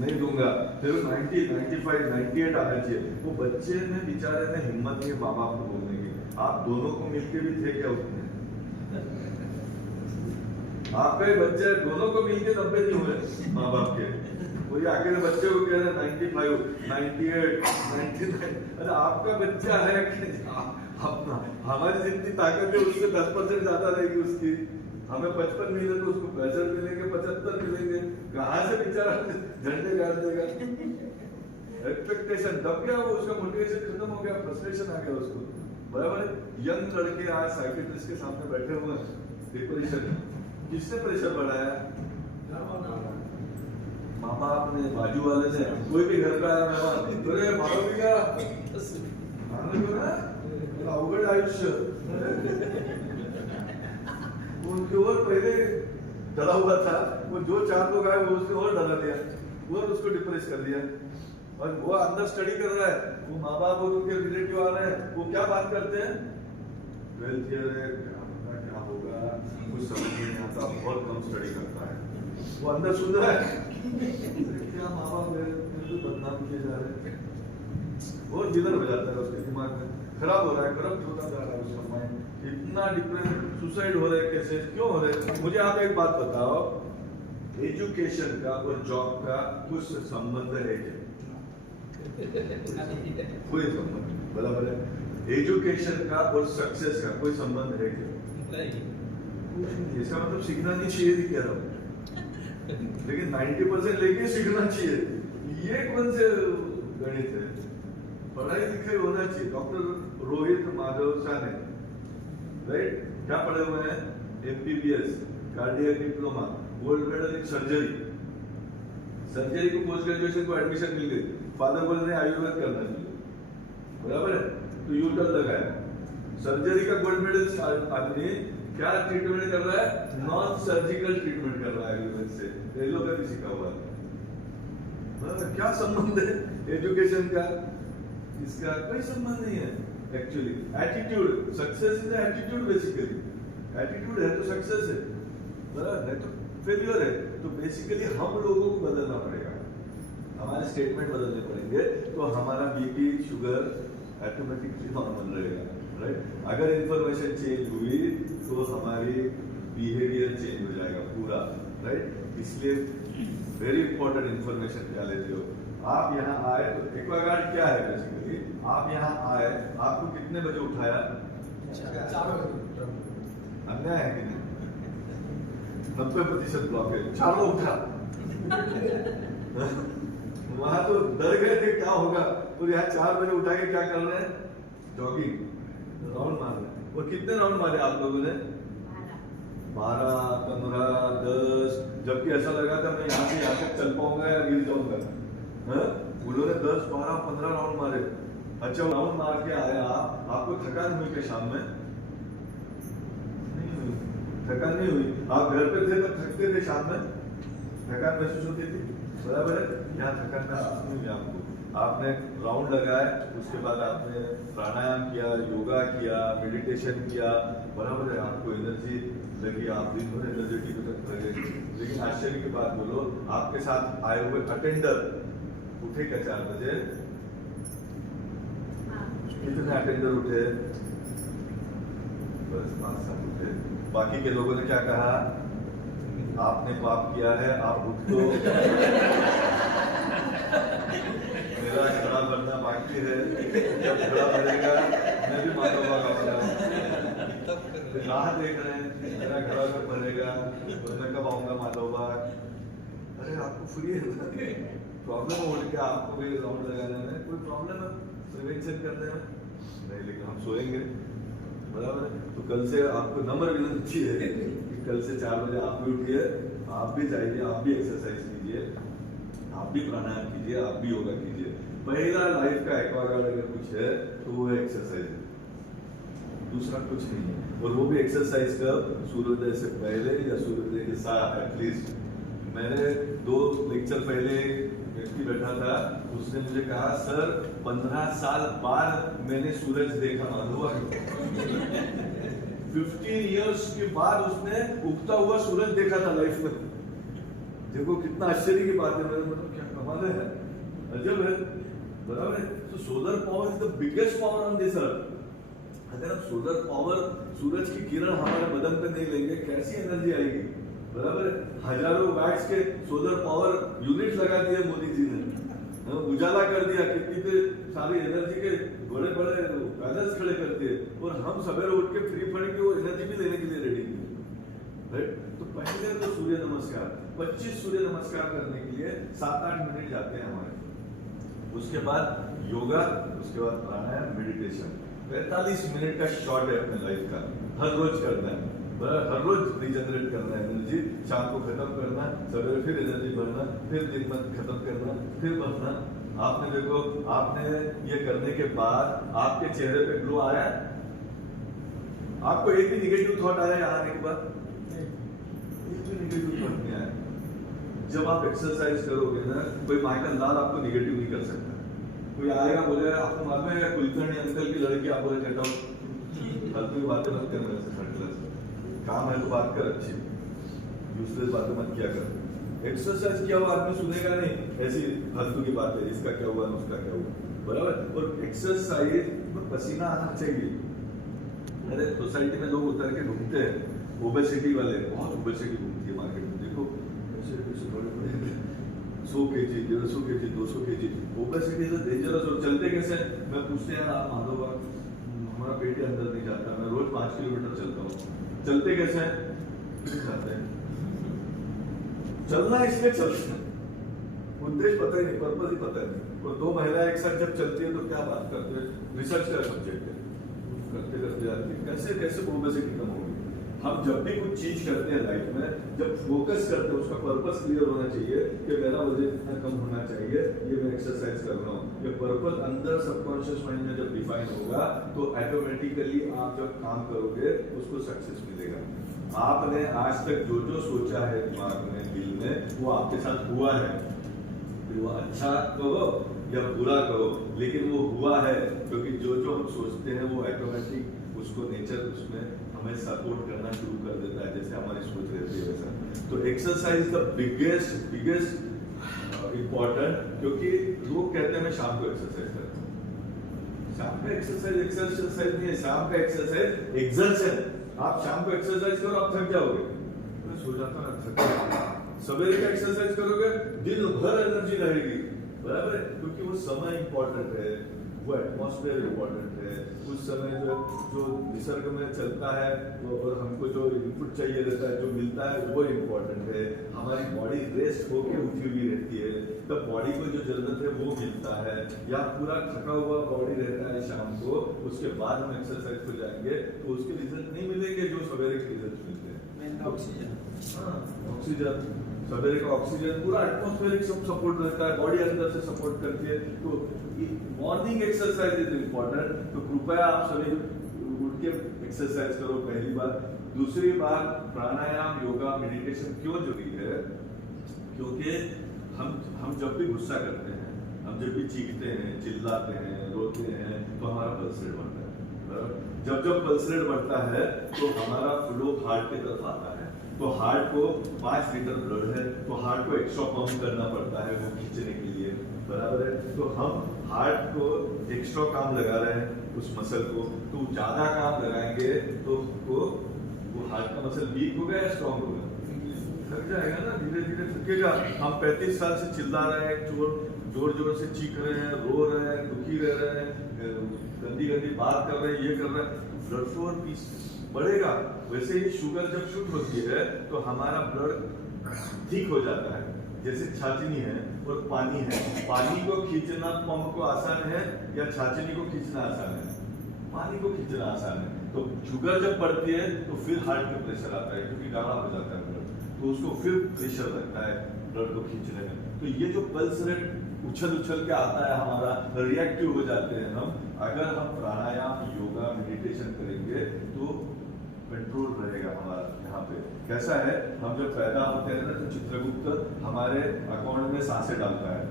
नहीं दूंगा। फिर 90, 95, 98 आना चाहिए। वो बच्चे ने बेचारे ने हिम्मत नहीं माँ बाप को बोलने की। आप दोनों को मिलके भी थे क्या उसमें? आपके बच्चे दोनों को मिलके 90 नहीं हुए माँ बाप के, वो ये आगे के बच्चे को कह रहे हैं 95, 98, 99। अरे आपका बच्चा है कि हमारी जितनी ताकत है उससे 10% ज्यादा रहेगी उसकी। हमें 55 मिले तो उसको 65 मिलेंगे, 75 मिलेंगे। कहाँ से बेचारा झंडे गाड़ देगा? एक्सपेक्टेशन दब गया, वो उसका मोटिवेशन खत्म हो गया, फ्रस्ट्रेशन आ गया उसको। बराबर है। यंग लड़के आज साइकियाट्रिस्ट के सामने बैठे हुए हैं, डिप्रेशन। किसने प्रेशर बढ़ाया? माँ बाप ने, बाजू वाले ने, कोई भी घर का आया मेहमान, अरे मारो भी क्या अवघड आयुष्य। उनके और पहले डरा हुआ था, वो जो 4 लोग आए वो उसने और डरा दिया, वो उसको डिप्रेस कर दिया। और वो अंदर स्टडी कर रहा है, वो माँ बाप और उनके रिलेटिव आ रहे हैं, वो क्या बात करते हैं? 12th ईयर है, क्या होगा कुछ समझ नहीं आता, बहुत कम स्टडी करता है। वो अंदर सुन रहा है क्या माँ बाप बदनाम किए जा रहे हैं, बहुत जिधर हो जाता है उसके दिमाग में, खराब हो रहा है, करप्ट होता जा रहा है उसका माइंड। इतना डिप्रेस, सुसाइड हो रहे हैं, कैसे क्यों हो रहे हैं? मुझे आप एक बात बताओ, एजुकेशन का और जॉब का कुछ संबंध है क्या? कोई संबंध? बराबर है। एजुकेशन का और सक्सेस का कोई संबंध है क्या? इसका मतलब सीखना नहीं चाहिए नहीं कह रहा हूँ, लेकिन 90% लेके सीखना चाहिए। ये कौन से गणित है? पढ़ाई लिखाई होना चाहिए। डॉक्टर रोहित माधव साने, राइट, क्या पढ़े हुए हैं? MBBS, cardiac diploma, gold medal in surgery. Surgery को पोस्ट ग्रेजुएशन को एडमिशन मिल गई, फादर बोल रहे आयुर्वेद करना चाहिए, बराबर है, तो यूटर्न लगाया। सर्जरी का गोल्ड मेडल आदमी क्या ट्रीटमेंट कर रहा है? नॉन सर्जिकल ट्रीटमेंट कर रहा है आयुर्वेद से, एलोपैथी सीखा हुआ है। क्या संबंध है एजुकेशन का? इसका कोई संबंध नहीं है। Actually attitude, success is attitude basically. Attitude है तो सक्सेस है, बराबर है तो फेलियर है। तो बेसिकली हम लोगों को बदलना पड़ेगा, हमारे स्टेटमेंट बदलने पड़ेंगे, तो हमारा बीपी शुगर ऑटोमेटिकली नॉर्मल रहेगा, राइट। अगर इंफॉर्मेशन चेंज हुई तो हमारी बिहेवियर चेंज हो जाएगा पूरा, राइट। इसलिए वेरी इंपॉर्टेंट इंफॉर्मेशन क्या लेते हो आप। यहाँ आए तो एक्वागार्ड क्या है बेसिकली? आप यहाँ आए, आपको कितने बजे उठाया? 4 बजे। अन्याय है कि नहीं? 90% ब्लॉक है, 4 लोग उठा वहां तो डर गए थे क्या होगा, और यहाँ 4 बजे उठा के क्या कर रहे हैं? जॉगिंग, राउंड मार रहे हैं। और कितने राउंड मारे आप लोगों ने? 12, 15, 10। जबकि ऐसा लगा था मैं यहाँ से यहाँ तक चल पाऊंगा या गिर जाऊंगा। उन्होंने 10, 12, 15 राउंड मारे। अच्छा, राउंड मार के आया, आपको थकान हुई क्या शाम में? नहीं हुई, थकान नहीं हुई। आप घर पे थे तो थकते थे, शाम में थकान महसूस होती थी, बराबर है। यहाँ थकान महसूस नहीं हुई आपको। आपने राउंड लगाया, उसके बाद आपने प्राणायाम किया, योगा किया, मेडिटेशन किया, बराबर है। आपको एनर्जी लगी, आप दिन भर एनर्जेटिक लगे। लेकिन आश्चर्य की बात बोलो, आपके साथ आए हुए अटेंडर उठे क्या 4 बजे? कितने अटेंडर उठे? बस 5-7 उठे। बाकी के लोगों ने क्या कहा? आपने पाप किया है, आप उठ दो मेरा घड़ा भरना बाकी है, जब घड़ा भरेगा मैं भी माधोबा गाऊंगा। राह देख रहे हैं, मेरा घड़ा कब भरेगा, मैं कब आऊंगा माधोबा। अरे आपको फ्री है ना, प्रॉब्लम हो रही क्या आपको भी राउंड लगाने में? कोई प्रॉब्लम है प्रिवेंशन करने में? नहीं, लेकिन हम सोएंगे, बराबर है। तो कल से आपको नम्र विनती है कि कल से 4 बजे आप भी उठिए, आप भी जाइए, आप भी एक्सरसाइज कीजिए, आप भी प्राणायाम कीजिए, आप भी योगा कीजिए। पहला लाइफ का एक्वागार्ड अगर कुछ है तो वो एक्सरसाइज है, दूसरा कुछ नहीं है। और वो भी एक्सरसाइज कब? सूर्योदय से पहले या सूर्योदय के साथ एटलीस्ट। मैंने 2 लेक्चर पहले व्यक्ति बैठा था, उसने मुझे कहा सर 15 साल बाद मैंने सूरज देखा हुआ 15 इयर्स के बाद उसने उगता हुआ सूरज देखा था लाइफ में। देखो कितना आश्चर्य की बात है, मेरे मतलब क्या कमाल है, अजब है, बराबर है। तो solar power is the biggest power on this earth. अगर हम सोलर पावर, सूरज की किरण हमारे बदन पे नहीं लेंगे, कैसी एनर्जी आएगी, बराबर है। हजारों वैट्स के सोलर पावर यूनिट लगा दिए मोदी जी ने, उजाला कर दिया, कितनी सारी एनर्जी के बड़े बड़े पैनल्स खड़े कर दिए, और हम सवेरे उठ के फ्री फंड की वो एनर्जी भी लेने के लिए रेडी थे, राइट। तो पहले तो सूर्य नमस्कार 25 सूर्य नमस्कार करने के लिए 7-8 मिनट जाते हैं हमारे, उसके बाद योगा, उसके बाद प्राणायाम, मेडिटेशन 45 मिनट का शॉट है अपने लाइफ का, हर रोज करना है, हर रोज रिजनरेट करना है एनर्जी, शाम को खत्म करना, सवेरे फिर एनर्जी भरना, फिर दिन में खत्म करना, फिर भरना। आपने देखो, आपने ये करने के बाद आपके चेहरे पे ग्लो आया, आपको एक भी निगेटिव थॉट आया यहाँ आने के बाद? एक भी निगेटिव थॉट नहीं आया। जब आप एक्सरसाइज करोगे ना, कोई माइकल लाल आपको निगेटिव नहीं कर सकता। कोई आएगा बोलेगा आपको मालूम है कुलकर्णी अंकल की लड़की, आप बोले कहता हूँ फालतू की बातें मत कर मेरे से, थर्ड क्लास काम है तो बात कर अच्छी, यूजलेस बातें मत किया कर। एक्सरसाइज किया हुआ आदमी सुनेगा नहीं ऐसी फालतू की बातें, इसका क्या हुआ उसका क्या हुआ, बराबर। और एक्सरसाइज में पसीना आना चाहिए। अरे सोसाइटी में लोग उतर के घूमते हैं, ओबेसिटी वाले, बहुत ओबेसिटी घूमती है मार्केट में, देखो 100 kg, 150 kg, 200 kg obesity is dangerous. और चलते कैसे? मैं पूछते हैं आप माधव, हमारा पेट के अंदर नहीं जाता, मैं रोज 5 किलोमीटर चलता हूँ, चलते कैसे हैं? जाते हैं, चलना इसलिए चलते हैं, उद्देश्य पता ही नहीं, पर्पस ही पता नहीं। और 2 महिलाएं एक साथ जब चलती है तो क्या बात करते हैं, रिसर्च का सब्जेक्ट है, करते करते जाती है, कैसे कैसे ओबेसिटी कम होगी। हम जब भी कुछ चीज करते हैं लाइफ में, जब फोकस करते हैं, उसका पर्पस क्लियर होना चाहिए कि मेरा वजन इतना कम होना चाहिए, ये मैं एक्सरसाइज कर रहा हूँ। ये पर्पस अंदर सबकॉन्शियस माइंड में जब डिफाइन होगा तो ऑटोमेटिकली आप जब काम करोगे उसको सक्सेस मिलेगा। आपने आज तक जो जो सोचा है दिमाग में, दिल में, वो आपके साथ हुआ है, वो अच्छा कहो या बुरा कहो, लेकिन वो हुआ है, क्योंकि जो जो हम सोचते हैं वो ऑटोमेटिक उसको नेचर उसमें हमें सपोर्ट करना शुरू कर देता है, जैसे हमारी सोच रहती है वैसा। तो एक्सरसाइज द बिगेस्ट इंपॉर्टेंट, क्योंकि लोग कहते हैं मैं शाम को एक्सरसाइज करता हूँ। शाम का एक्सरसाइज नहीं है, शाम का एक्सरसाइज एक्सर्शन। आप शाम को एक्सरसाइज करो, आप थक जाओगे, मैं सो जाता हूँ, थक जाऊंगा। सवेरे का एक्सरसाइज करोगे, दिन भर एनर्जी रहेगी, बराबर है, क्योंकि वो समय इंपॉर्टेंट है, वो एटमॉस्फेयर इंपॉर्टेंट है, उस समय जो निसर्ग में चलता है और हमको जो इनपुट चाहिए रहता है, जो मिलता है वो इम्पोर्टेंट है। हमारी बॉडी रेस्ट होके उठी हुई रहती है, तब बॉडी को जो जरूरत है वो मिलता है, या पूरा थका हुआ बॉडी रहता है शाम को, उसके बाद हम एक्सरसाइज को जाएंगे तो उसके रिजल्ट नहीं मिलेंगे जो सवेरे के रिजल्ट मिलते हैं। ऑक्सीजन, ऑक्सीजन, सवेरे का ऑक्सीजन, पूरा एटमॉस्फेरिक सब सपोर्ट रहता है, बॉडी अंदर से सपोर्ट करती है। तो मॉर्निंग एक्सरसाइज इज इम्पोर्टेंट। तो कृपया आप सभी उठ के एक्सरसाइज करो, पहली बात। दूसरी बात, प्राणायाम, योगा, मेडिटेशन क्यों जरूरी है? क्योंकि हम जब भी गुस्सा करते हैं, हम जब भी चीखते हैं, चिल्लाते हैं, रोते हैं, तो हमारा पल्स रेट बढ़ता है। जब पल्स रेट बढ़ता है तो हमारा फ्लो हार्ट की तरफ आता है, तो हार्ट को 5 लीटर ब्लड है, तो हार्ट को एक्स्ट्रा पंप करना पड़ता है वो खींचने के लिए, बराबर है। तो हम हार्ट को एक्स्ट्रा काम लगा रहे हैं उस मसल को, तो ज्यादा काम लगाएंगे तो वो हार्ट का मसल वीक होगा या स्ट्रॉन्ग होगा? थक जाएगा ना, धीरे धीरे थकेगा। हम 35 साल से चिल्ला रहे हैं, जोर जोर से चीख रहे हैं, रो रहे हैं, दुखी रह रहे हैं, गंदी बात कर रहे हैं, ये कर रहे हैं, ब्लड फ्लो पीस बढ़ेगा। वैसे ही शुगर जब शूट होती है तो हमारा ब्लड ठीक हो जाता है, जैसे छाछनी है और पानी है, पानी को खींचना पंप को आसान है या छाछनी को खींचना आसान है? पानी को खींचना आसान है। तो शुगर जब बढ़ती है तो फिर हार्ट में प्रेशर आता है, क्योंकि गाढ़ा हो जाता है ब्लड, तो उसको फिर प्रेशर लगता है ब्लड को खींचने में। तो ये जो पल्स रेट उछल के आता है हमारा, रिएक्टिव हो जाते हैं हम। अगर हम प्राणायाम, योगा, मेडिटेशन करेंगे तो कंट्रोल रहेगा हमारा। यहाँ पे कैसा है, हम जब पैदा होते हैं ना तो चित्रगुप्त हमारे अकाउंट में सांसें डालता है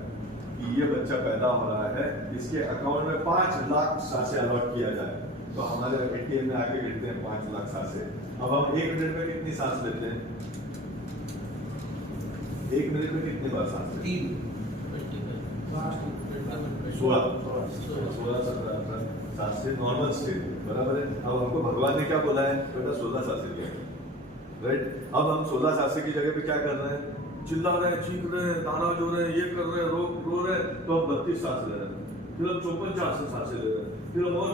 कि ये बच्चा पैदा हो रहा है, इसके अकाउंट में 5 लाख सांसें अलॉट किया जाए, तो हमारे एटीएम में आके गिरते हैं 5 लाख सांसें। अब हम 1 मिनट में कितनी सांस लेते हैं? 1 मिनट में कितनी बार सांस लेते हैं? 16, 17 सांसें नॉर्मल स्टेट, बराबर है। अब हमको भगवान ने क्या बोला है? बेटा 16 सांसें लिया, राइट? अब हम 16 सांसें की जगह पे क्या कर रहे हैं? चिल्ला रहे हैं, चीख रहे हैं, नाराज हो रहे हैं, ये कर रहे हैं, रो रहे हैं, तो हम 32 सांस ले रहे हैं, फिर हम 54 सांसें ले रहे हैं, फिर हम और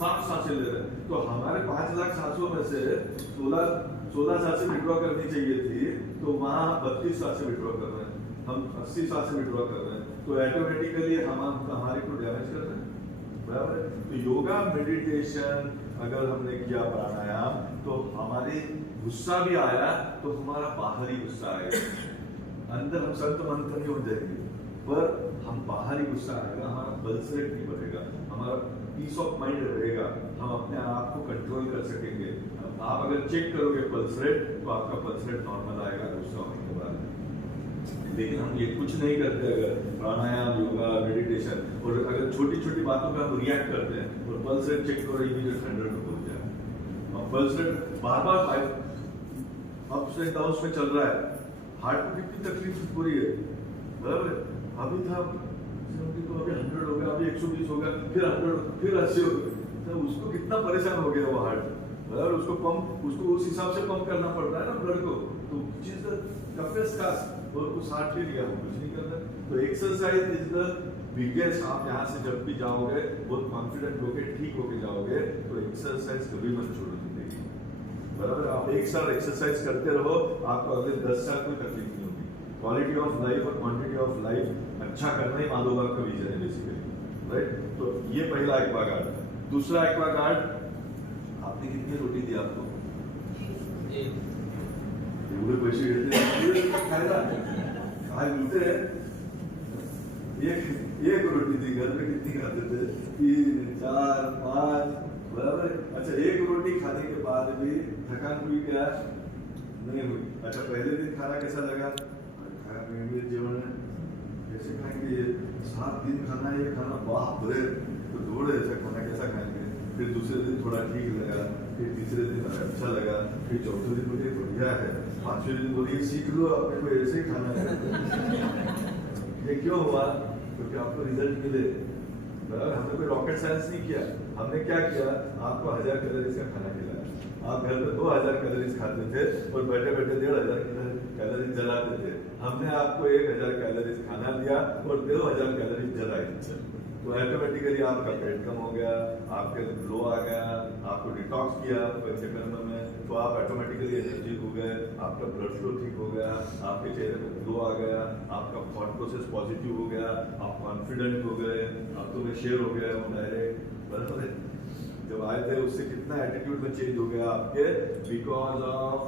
60 सांसें ले रहे हैं। तो हमारे 5 लाख सांसों में से 16 सांसें विड्रॉ करनी चाहिए थी, तो वहां 32 सांसें विड्रॉ कर रहे हैं, हम 80 सांसें विड्रॉ कर रहे हैं, तो ऑटोमेटिकली हम हमारे को डैमेज कर रहे हैं। बराबर है? तो योगा मेडिटेशन अगर हमने किया, प्राणायाम, तो हमारी गुस्सा भी आया तो हमारा बाहरी गुस्सा आएगा, अंदर हम संत मंथन नहीं हो जाएंगे, पर हम बाहरी गुस्सा आएगा, हमारा पल्स रेट नहीं बढ़ेगा, हमारा पीस ऑफ माइंड रहेगा, हम अपने आप को कंट्रोल कर सकेंगे। आप अगर चेक करोगे पल्स रेट, तो आपका पल्स रेट नॉर्मल आएगा गुस्सा होने के बाद। लेकिन हम ये कुछ नहीं करते, अगर प्राणायाम, योगा, मेडिटेशन, और अगर छोटी छोटी बातों पे हम रिएक्ट करते हैं, और पल्स रेट चेक करो, इमीडिएट 100 पे पहुंच जाए, और pulse rate bar bar ups and downs में चल रहा है, हार्ट को कितनी तकलीफ हो रही है, बराबर है? अभी था 70, तो अभी 100 हो गया, अभी 120 हो गया, फिर 100, फिर 80 हो गया, तो उसको कितना परेशान हो गया वो हार्ट, बराबर? उसको उस हिसाब से पंप करना पड़ता है ना ब्लड को, तो चीज टफेस्ट टास्क, और उस हार्ट के लिए हम कुछ नहीं करते। तो एक्सरसाइज इज द बिगेस्ट। आप यहाँ से जब भी जाओगे बहुत कॉन्फिडेंट होके ठीक होके जाओगे, तो एक्सरसाइज कभी मत छोड़ो जिंदगी, बराबर? आप एक साल एक्सरसाइज करते रहो, आपको अगले 10 साल कोई तकलीफ नहीं होगी। क्वालिटी ऑफ लाइफ और क्वांटिटी ऑफ लाइफ अच्छा करना ही माधव बाग का विजन है बेसिकली, राइट? तो ये पहला एक्वा गार्ड। दूसरा एक्वा गार्ड, आपने कितनी रोटी दी आपको? पूरे पैसे खाएगा, आज मिलते हैं, एक रोटी थी, घर में कितनी खाते थे? 3, 4, 5, बराबर? अच्छा, एक रोटी खाने के बाद भी थकान हुई क्या? नहीं हुई। अच्छा, पहले दिन खाना कैसा लगा? जीवन में कैसे खाएंगे? 7 दिन खाना है, ये खाना बाप रे, तो दौड़े ऐसा खाना कैसा खाएंगे? फिर दूसरे दिन थोड़ा ठीक लगा, फिर तीसरे दिन अच्छा लगा, फिर चौथे दिन बोलिए बढ़िया है, 5वें दिन बोलिए सीख लो, अपने को ऐसे ही खाना है। ये क्यों हुआ? क्योंकि आपको रिजल्ट मिले, बराबर? हमने कोई रॉकेट साइंस नहीं किया, हमने क्या किया? आपको 1000 कैलोरीज का खाना खिलाया। आप घर पे 2000 कैलोरीज खाते थे और बैठे बैठे 1500 कैलोरीज जलाते थे। हमने आपको 1000 कैलोरीज खाना दिया और 2000 कैलोरीज जलाई, तो ऑटोमेटिकली आपका पेट कम हो गया, आपके ग्लो आ गया, आपको डिटॉक्स किया पंचकर्म में, तो आप ऑटोमेटिकली एनर्जी हो गए, आपका ब्लड फ्लो ठीक हो गया, आपके चेहरे में ग्लो आ गया, आपका थॉट प्रोसेस पॉजिटिव हो गया, आप कॉन्फिडेंट हो गए, आप तो में शेयर हो गया वो डायरेक्ट, बराबर है? जब आए थे उससे कितना एटीट्यूड में चेंज हो गया आपके, बिकॉज ऑफ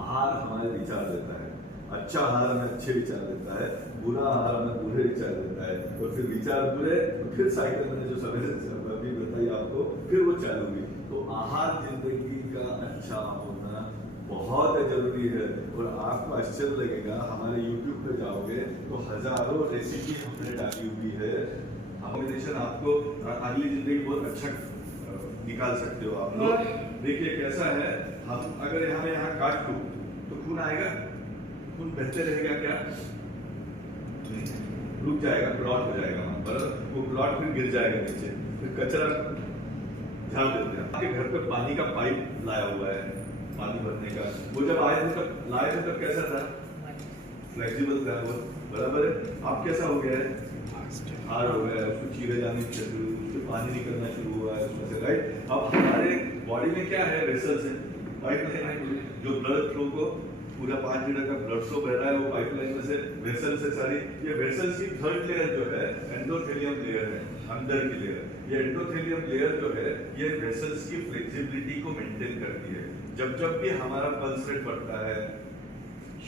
आहार हमारे विचार देता है। अच्छा आहार हमें अच्छे विचार देता है, बुरा आहार हमें बुरे विचार देता है, और फिर विचार बुरे, तो फिर साइकिल मैंने जो सवेरे अभी बताई आपको, फिर वो चालू हुई। तो आहार जिंदगी का अच्छा होना बहुत जरूरी है। और आपको आश्चर्य लगेगा, हमारे YouTube पे जाओगे तो हजारों रेसिपी हमने डाली हुई है। कॉम्बिनेशन आपको अगली जिंदगी बहुत अच्छा निकाल सकते हो आप लोग। देखिए कैसा है, हम अगर यहाँ काट दूं तो खून आएगा, खून बहते रहेगा क्या? रुक जाएगा, क्लॉट हो जाएगा वहां पर, वो क्लॉट फिर गिर जाएगा नीचे, फिर कचरा झाड़ देते हैं। आपके घर पे पानी का पाइप लाया हुआ है पानी भरने का, वो जब आए थे तब लाए थे तब कैसा था? फ्लेक्सिबल था वो, बराबर है? आप कैसा हो गया है? हार्ड हो गया है, उसको चीरे जाने शुरू, उससे पानी निकलना शुरू हुआ है उसमें से, राइट? अब हमारे बॉडी में क्या है? वेसल्स है, पाइपलाइन है, जो ब्लड फ्लो को पूरा 5 लीटर का ब्लड फ्लो बह रहा है, वो पाइपलाइन में से वेसल्स है सारी। ये वेसल्स की थर्ड लेयर जो है एंडोथेलियम लेयर है, अंदर की लेयर। ये एंडोथेलियम लेयर जो है ये वेसल्स की फ्लेक्सिबिलिटी को मेंटेन करती है। जब भी हमारा पल्स रेट बढ़ता है,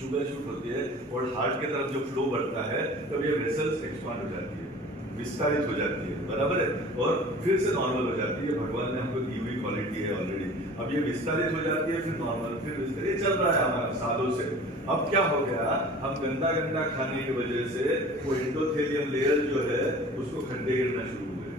शुगर शूट होती है और हार्ट के तरफ जो फ्लो बढ़ता है, तब ये वेसल्स एक्सपांड हो जाती है, विस्तारित हो जाती है, बराबर है? और फिर से नॉर्मल हो जाती है। भगवान ने हमको दी हुई क्वालिटी है ऑलरेडी। अब ये विस्तारित हो जाती है, फिर नॉर्मल, फिर विस्तारित, चल रहा है हमारा सालों से। अब क्या हो गया? हम गंदा खाने की वजह से वो एंडोथेलियम लेयर जो है उसको खड्डे गिरना शुरू हुए,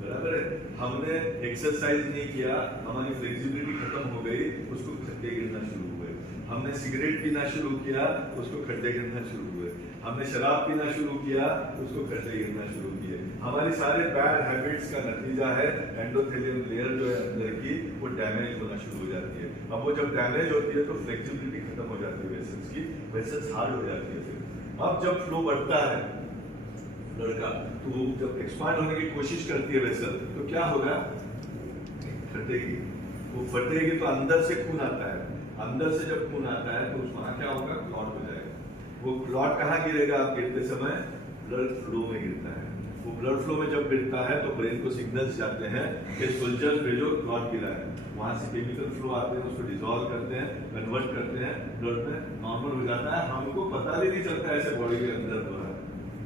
बराबर है? हमने एक्सरसाइज नहीं किया, हमारी फ्लेक्सिबिलिटी खत्म हो गई, उसको खड्डे गिरना शुरू हुए। हमने सिगरेट पीना शुरू किया, उसको खड्डे गिरना शुरू हुए। हमने शराब पीना शुरू किया, उसको खड्डे गिरना शुरू किए। हमारी सारे बैड हैबिट्स का नतीजा है एंडोथेलियम लेयर जो है अंदर की, वो डैमेज होना शुरू हो जाती है। अब वो जब डैमेज होती है तो फ्लेक्सिबिलिटी खत्म हो जाती है वेसल्स की, वेसल्स हार्ड हो जाती है। फिर अब जब फ्लो बढ़ता है लड़का, तो वो जब एक्सपांड होने की कोशिश करती है वेसल, तो क्या होगा? फटेगी। वो फटेगी तो अंदर से खून आता है। अंदर से जब खून आता है तो वहां क्या होगा? क्लॉट हो जाएगा। वो क्लॉट कहाँ गिरेगा? आप गिरते समय ब्लड फ्लो में गिरता है। वो ब्लड फ्लो में जब गिरता है तो ब्रेन को सिग्नल्स जाते हैं कि सोल्जर भेजो, क्लॉट गिरा है। वहां से केमिकल फ्लो आते हैं, उसको डिसॉल्व करते हैं, कन्वर्ट करते हैं, ब्लड में नॉर्मल हो जाता है। हमको पता भी नहीं चलता ऐसे बॉडी के अंदर हो रहा है,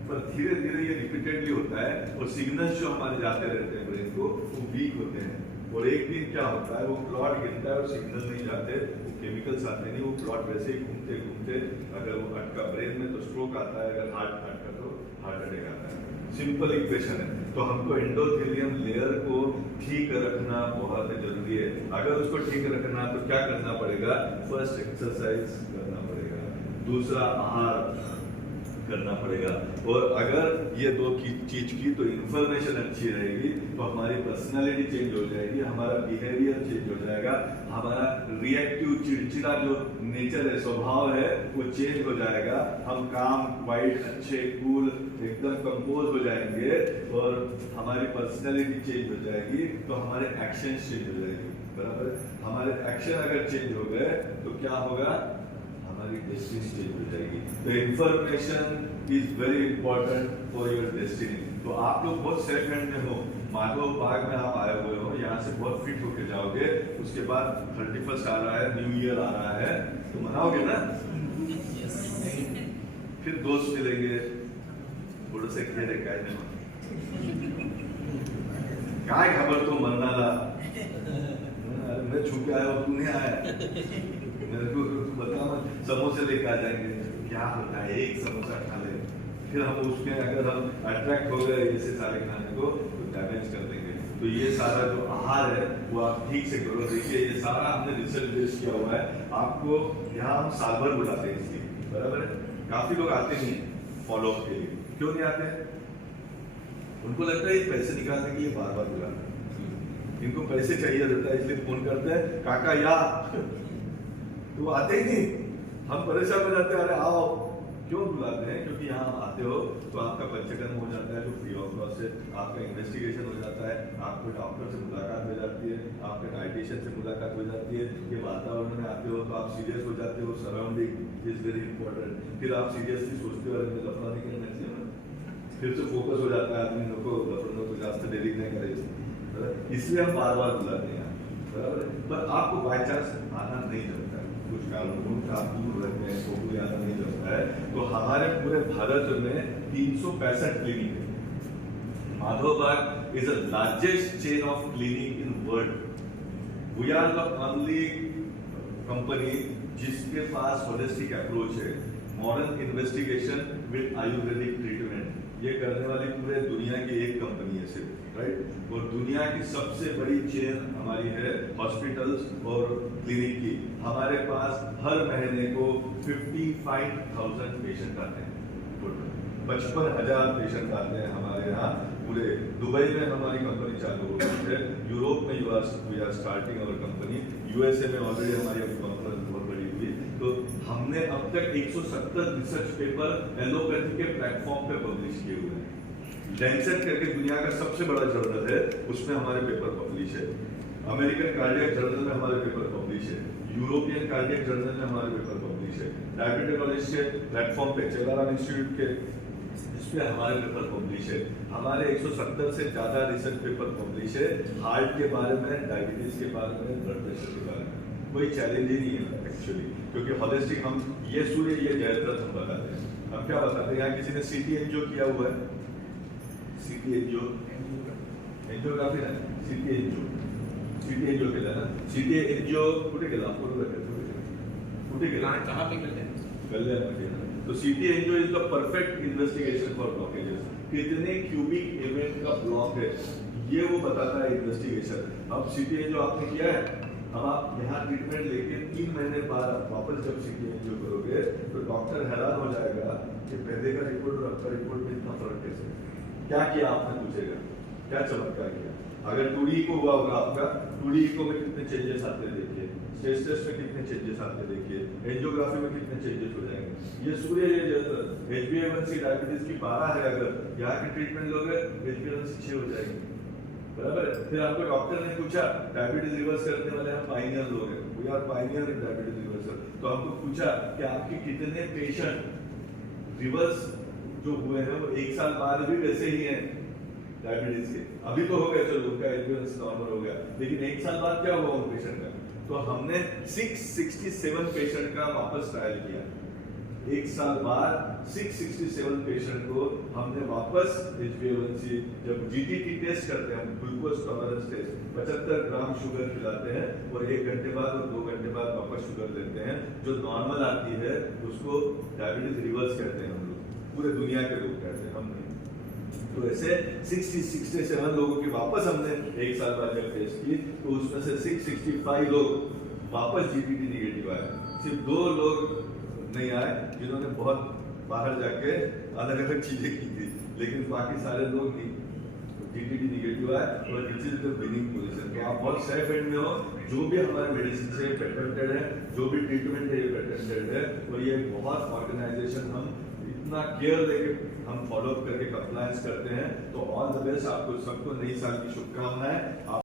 पर धीरे धीरे ये रिपीटेडली होता है और सिग्नल्स जो हमारे जाते रहते हैं ब्रेन को, वो वीक होते हैं। और एक दिन क्या होता है? वो क्लॉट गिरता है और सिग्नल नहीं जाते, वो केमिकल्स आते नहीं, वो क्लॉट वैसे ही घूमते घूमते, अगर वो अटका ब्रेन में तो स्ट्रोक आता है, अगर हार्ट अटका तो हार्ट अटैक आता है। सिंपल इक्वेशन है। तो हमको एंडोथेलियम लेयर को ठीक रखना बहुत जरूरी है। अगर उसको ठीक रखना तो क्या करना पड़ेगा? फर्स्ट एक्सरसाइज करना पड़ेगा, दूसरा आहार करना पड़ेगा। और अगर ये दो चीज की तो इंफॉर्मेशन अच्छी रहेगी तो हमारी पर्सनालिटी चेंज हो जाएगी, हमारा बिहेवियर चेंज हो जाएगा, हमारा रिएक्टिव चिड़चिड़ा जो नेचर है, स्वभाव है, वो चेंज हो जाएगा। हम काम, क्वाइट, अच्छे, कूल, एकदम कंपोज हो जाएंगे और हमारी पर्सनालिटी चेंज हो जाएगी, तो हमारे एक्शन चेंज हो जाएंगे। बराबर? हमारे एक्शन अगर चेंज हो गए तो क्या होगा? हमारी डेस्टिनी चेंज हो जाएगी। तो information is very important for your destiny. तो आप लोग बहुत सेफ हैंड में हो, माधव बाग में आप आए हुए हो, यहाँ से बहुत फिट होके जाओगे। उसके बाद 31 आ रहा है, न्यू ईयर आ रहा है, तो मनाओगे ना? फिर दोस्त मिलेंगे, थोडंसं खेळ काय नाही, काय खबर तो मरनाला, अरे मैं छुप के आया हूँ, तू नहीं आया, मेरे को बता मत, समोसे लेके आ जाएंगे, क्या होता है एक समोसा खा ले, फिर हम उसमें अगर हम अट्रैक्ट हो गए ऐसे सारे खाने को तो डैमेज कर देंगे। तो ये सारा जो आहार है वो आप ठीक से करो। देखिए ये सारा हमने रिसर्च बेस किया हुआ है, आपको यहाँ हम साल भर बुलाते हैं इसलिए, बराबर है? काफी लोग आते नहीं फॉलोअप के लिए, क्यों नहीं आते? उनको लगता है ये पैसे निकालने के लिए बार बार बुलाते हैं, इनको पैसे चाहिए रहता है इसलिए फोन करते हैं, काका या तो आते ही नहीं। हम परेशान हो जाते हैं, अरे आओ। क्यों बुलाते हैं? क्योंकि यहाँ आते हो तो आपका पंचकर्म हो जाता है, तो फ्री ऑफ कॉस्ट से आपका इन्वेस्टिगेशन हो जाता है, आपको डॉक्टर से मुलाकात हो जाती है, आपके डाइटिशियन से मुलाकात हो जाती है, ये वातावरण में आते हो तो आप सीरियस हो जाते हो, सराउंडिंग इज वेरी इंपॉर्टेंट। फिर आप सीरियसली सोचते हो अरे लफड़ा नहीं करना चाहिए, फिर से फोकस हो जाता है आदमी को, लफड़ों को ज्यादा डेली नहीं करे, इसलिए हम बार बार बुलाते हैं। बराबर? पर आपको बाई चांस आना नहीं चलता है, कुछ कारणों से आप दूर रहते हैं, फोटो याद नहीं चलता है, तो हमारे पूरे भारत में 365 क्लिनिक है। Madhav Baug is the largest chain of clinic in world. We are the only company जिसके पास होलिस्टिक अप्रोच है, modern investigation with Ayurvedic treatment. ये करने वाली पूरे दुनिया की एक कंपनी है सिर्फ, राइट? और दुनिया की सबसे बड़ी चेन हमारी है हॉस्पिटल्स और क्लिनिक की। हमारे पास हर महीने को 55,000 पेशेंट आते हैं, 55,000 पेशेंट आते हैं हमारे यहाँ। पूरे दुबई में हमारी कंपनी चालू हो गई है, यूरोप में we are starting our company, USA में ऑलरेडी हमारी कंपनी बहुत बड़ी हुई। तो हमने अब तक 170 रिसर्च पेपर एलोपैथी के प्लेटफॉर्म पे पब्लिश किए हुए हैं। लैंसेट करके दुनिया का सबसे बड़ा जर्नल है, उसमें हमारे पेपर पब्लिश है। अमेरिकन कार्डियक जर्नल में हमारे पेपर पब्लिश है, यूरोपियन कार्डियक जर्नल में हमारे पेपर पब्लिश है, डायबिटोलॉजिस्ट के प्लेटफॉर्म पे चेलाराम इंस्टीट्यूट के इसमें हमारे पेपर पब्लिश है। हमारे 170 से ज्यादा रिसर्च पेपर पब्लिश है, हार्ट के बारे में, डायबिटीज के बारे में, ब्लड प्रेशर के बारे में। कोई चैलेंज ही नहीं है एक्चुअली, क्योंकि होलिस्टिक हम ये सूर्य ये जयद्रथ हम बताते हैं। हम क्या बताते हैं? यहाँ किसी ने सीटी एंजियो किया हुआ है, सीटी एंजियो एंजियोग्राफी ना, सीटी एंजियो केला ना, सीटी एंजियो कुठे गेला? कुठे गेला? कहाँ पे करते हैं? कल्याणमध्ये ना। तो CT angio is the perfect investigation for blockages. कितने क्यूबिक एमएम का ब्लॉक है ये वो बताता है इन्वेस्टिगेशन। अब सीटी एंजियो आपने किया है, अब आप यहाँ ट्रीटमेंट लेके 3 महीने बाद आप वापस जब सीटी एंजियो करोगे तो डॉक्टर हैरान हो जाएगा कि पहले का रिपोर्ट और अब का रिपोर्ट में इतना फर्क कैसे, क्या किया आपने पूछेगा, क्या चमत्कार किया। अगर 2D को हुआ होगा आपका, 2D को में कितने चेंजेस आते देखिए, स्ट्रेस टेस्ट में कितने चेंजेस आते देखिए, एंजियोग्राफी में कितने चेंजेस हो जाएंगे। ये सूर्य HbA1c डायबिटीज की 12 है, अगर यहाँ की ट्रीटमेंट लोगे HbA1c 6 हो जाएगी, बराबर है। फिर आपको डॉक्टर ने पूछा डायबिटीज रिवर्स करने वाले हम पाइनियर लोग हैं, we are pioneer in diabetes reversal, तो हमको पूछा कि आपके कितने पेशेंट रिवर्स जो हुए हैं वो 1 साल बाद भी वैसे ही हैं डायबिटीज के। अभी तो हो गया, चलो उनका HbA1c नॉर्मल हो गया, लेकिन 1 साल बाद क्या हुआ उन पेशेंट का। तो हमने 667 पेशेंट का वापस ट्रायल किया। 1 साल बाद 667 पेशेंट को हमने वापस HbA1c, जब GTT टेस्ट करते हैं, glucose tolerance test, 75 gram sugar खिलाते हैं और 1 घंटे बाद और 2 घंटे बाद वापस शुगर लेते हैं, जो नॉर्मल आती है उसको डायबिटीज रिवर्स कहते हैं हम लोग, पूरे दुनिया के लोग कहते हैं, हम नहीं। तो ऐसे 67 लोगों की वापस हमने 1 साल बाद जब टेस्ट की तो उसमें से 665 लोग वापस GTT निगेटिव आए। सिर्फ 2 लोग नहीं आए जिन्होंने बहुत बाहर जाके अलग अलग चीजें की थी, लेकिन बाकी सारे लोग नहीं, GTT निगेटिव आए और this is the winning position. तो आप बहुत सेफ एंड में हो, जो भी हमारे मेडिसिन से पेटेंटेड है, जो भी ट्रीटमेंट है ये पेटेंटेड है, और ये बहुत ऑर्गेनाइजेशन हम इतना केयर लेके हम फॉलो अप करके कंप्लायंस करते हैं। तो ऑल द बेस्ट, आपको सबको नई साल की शुभकामनाएं।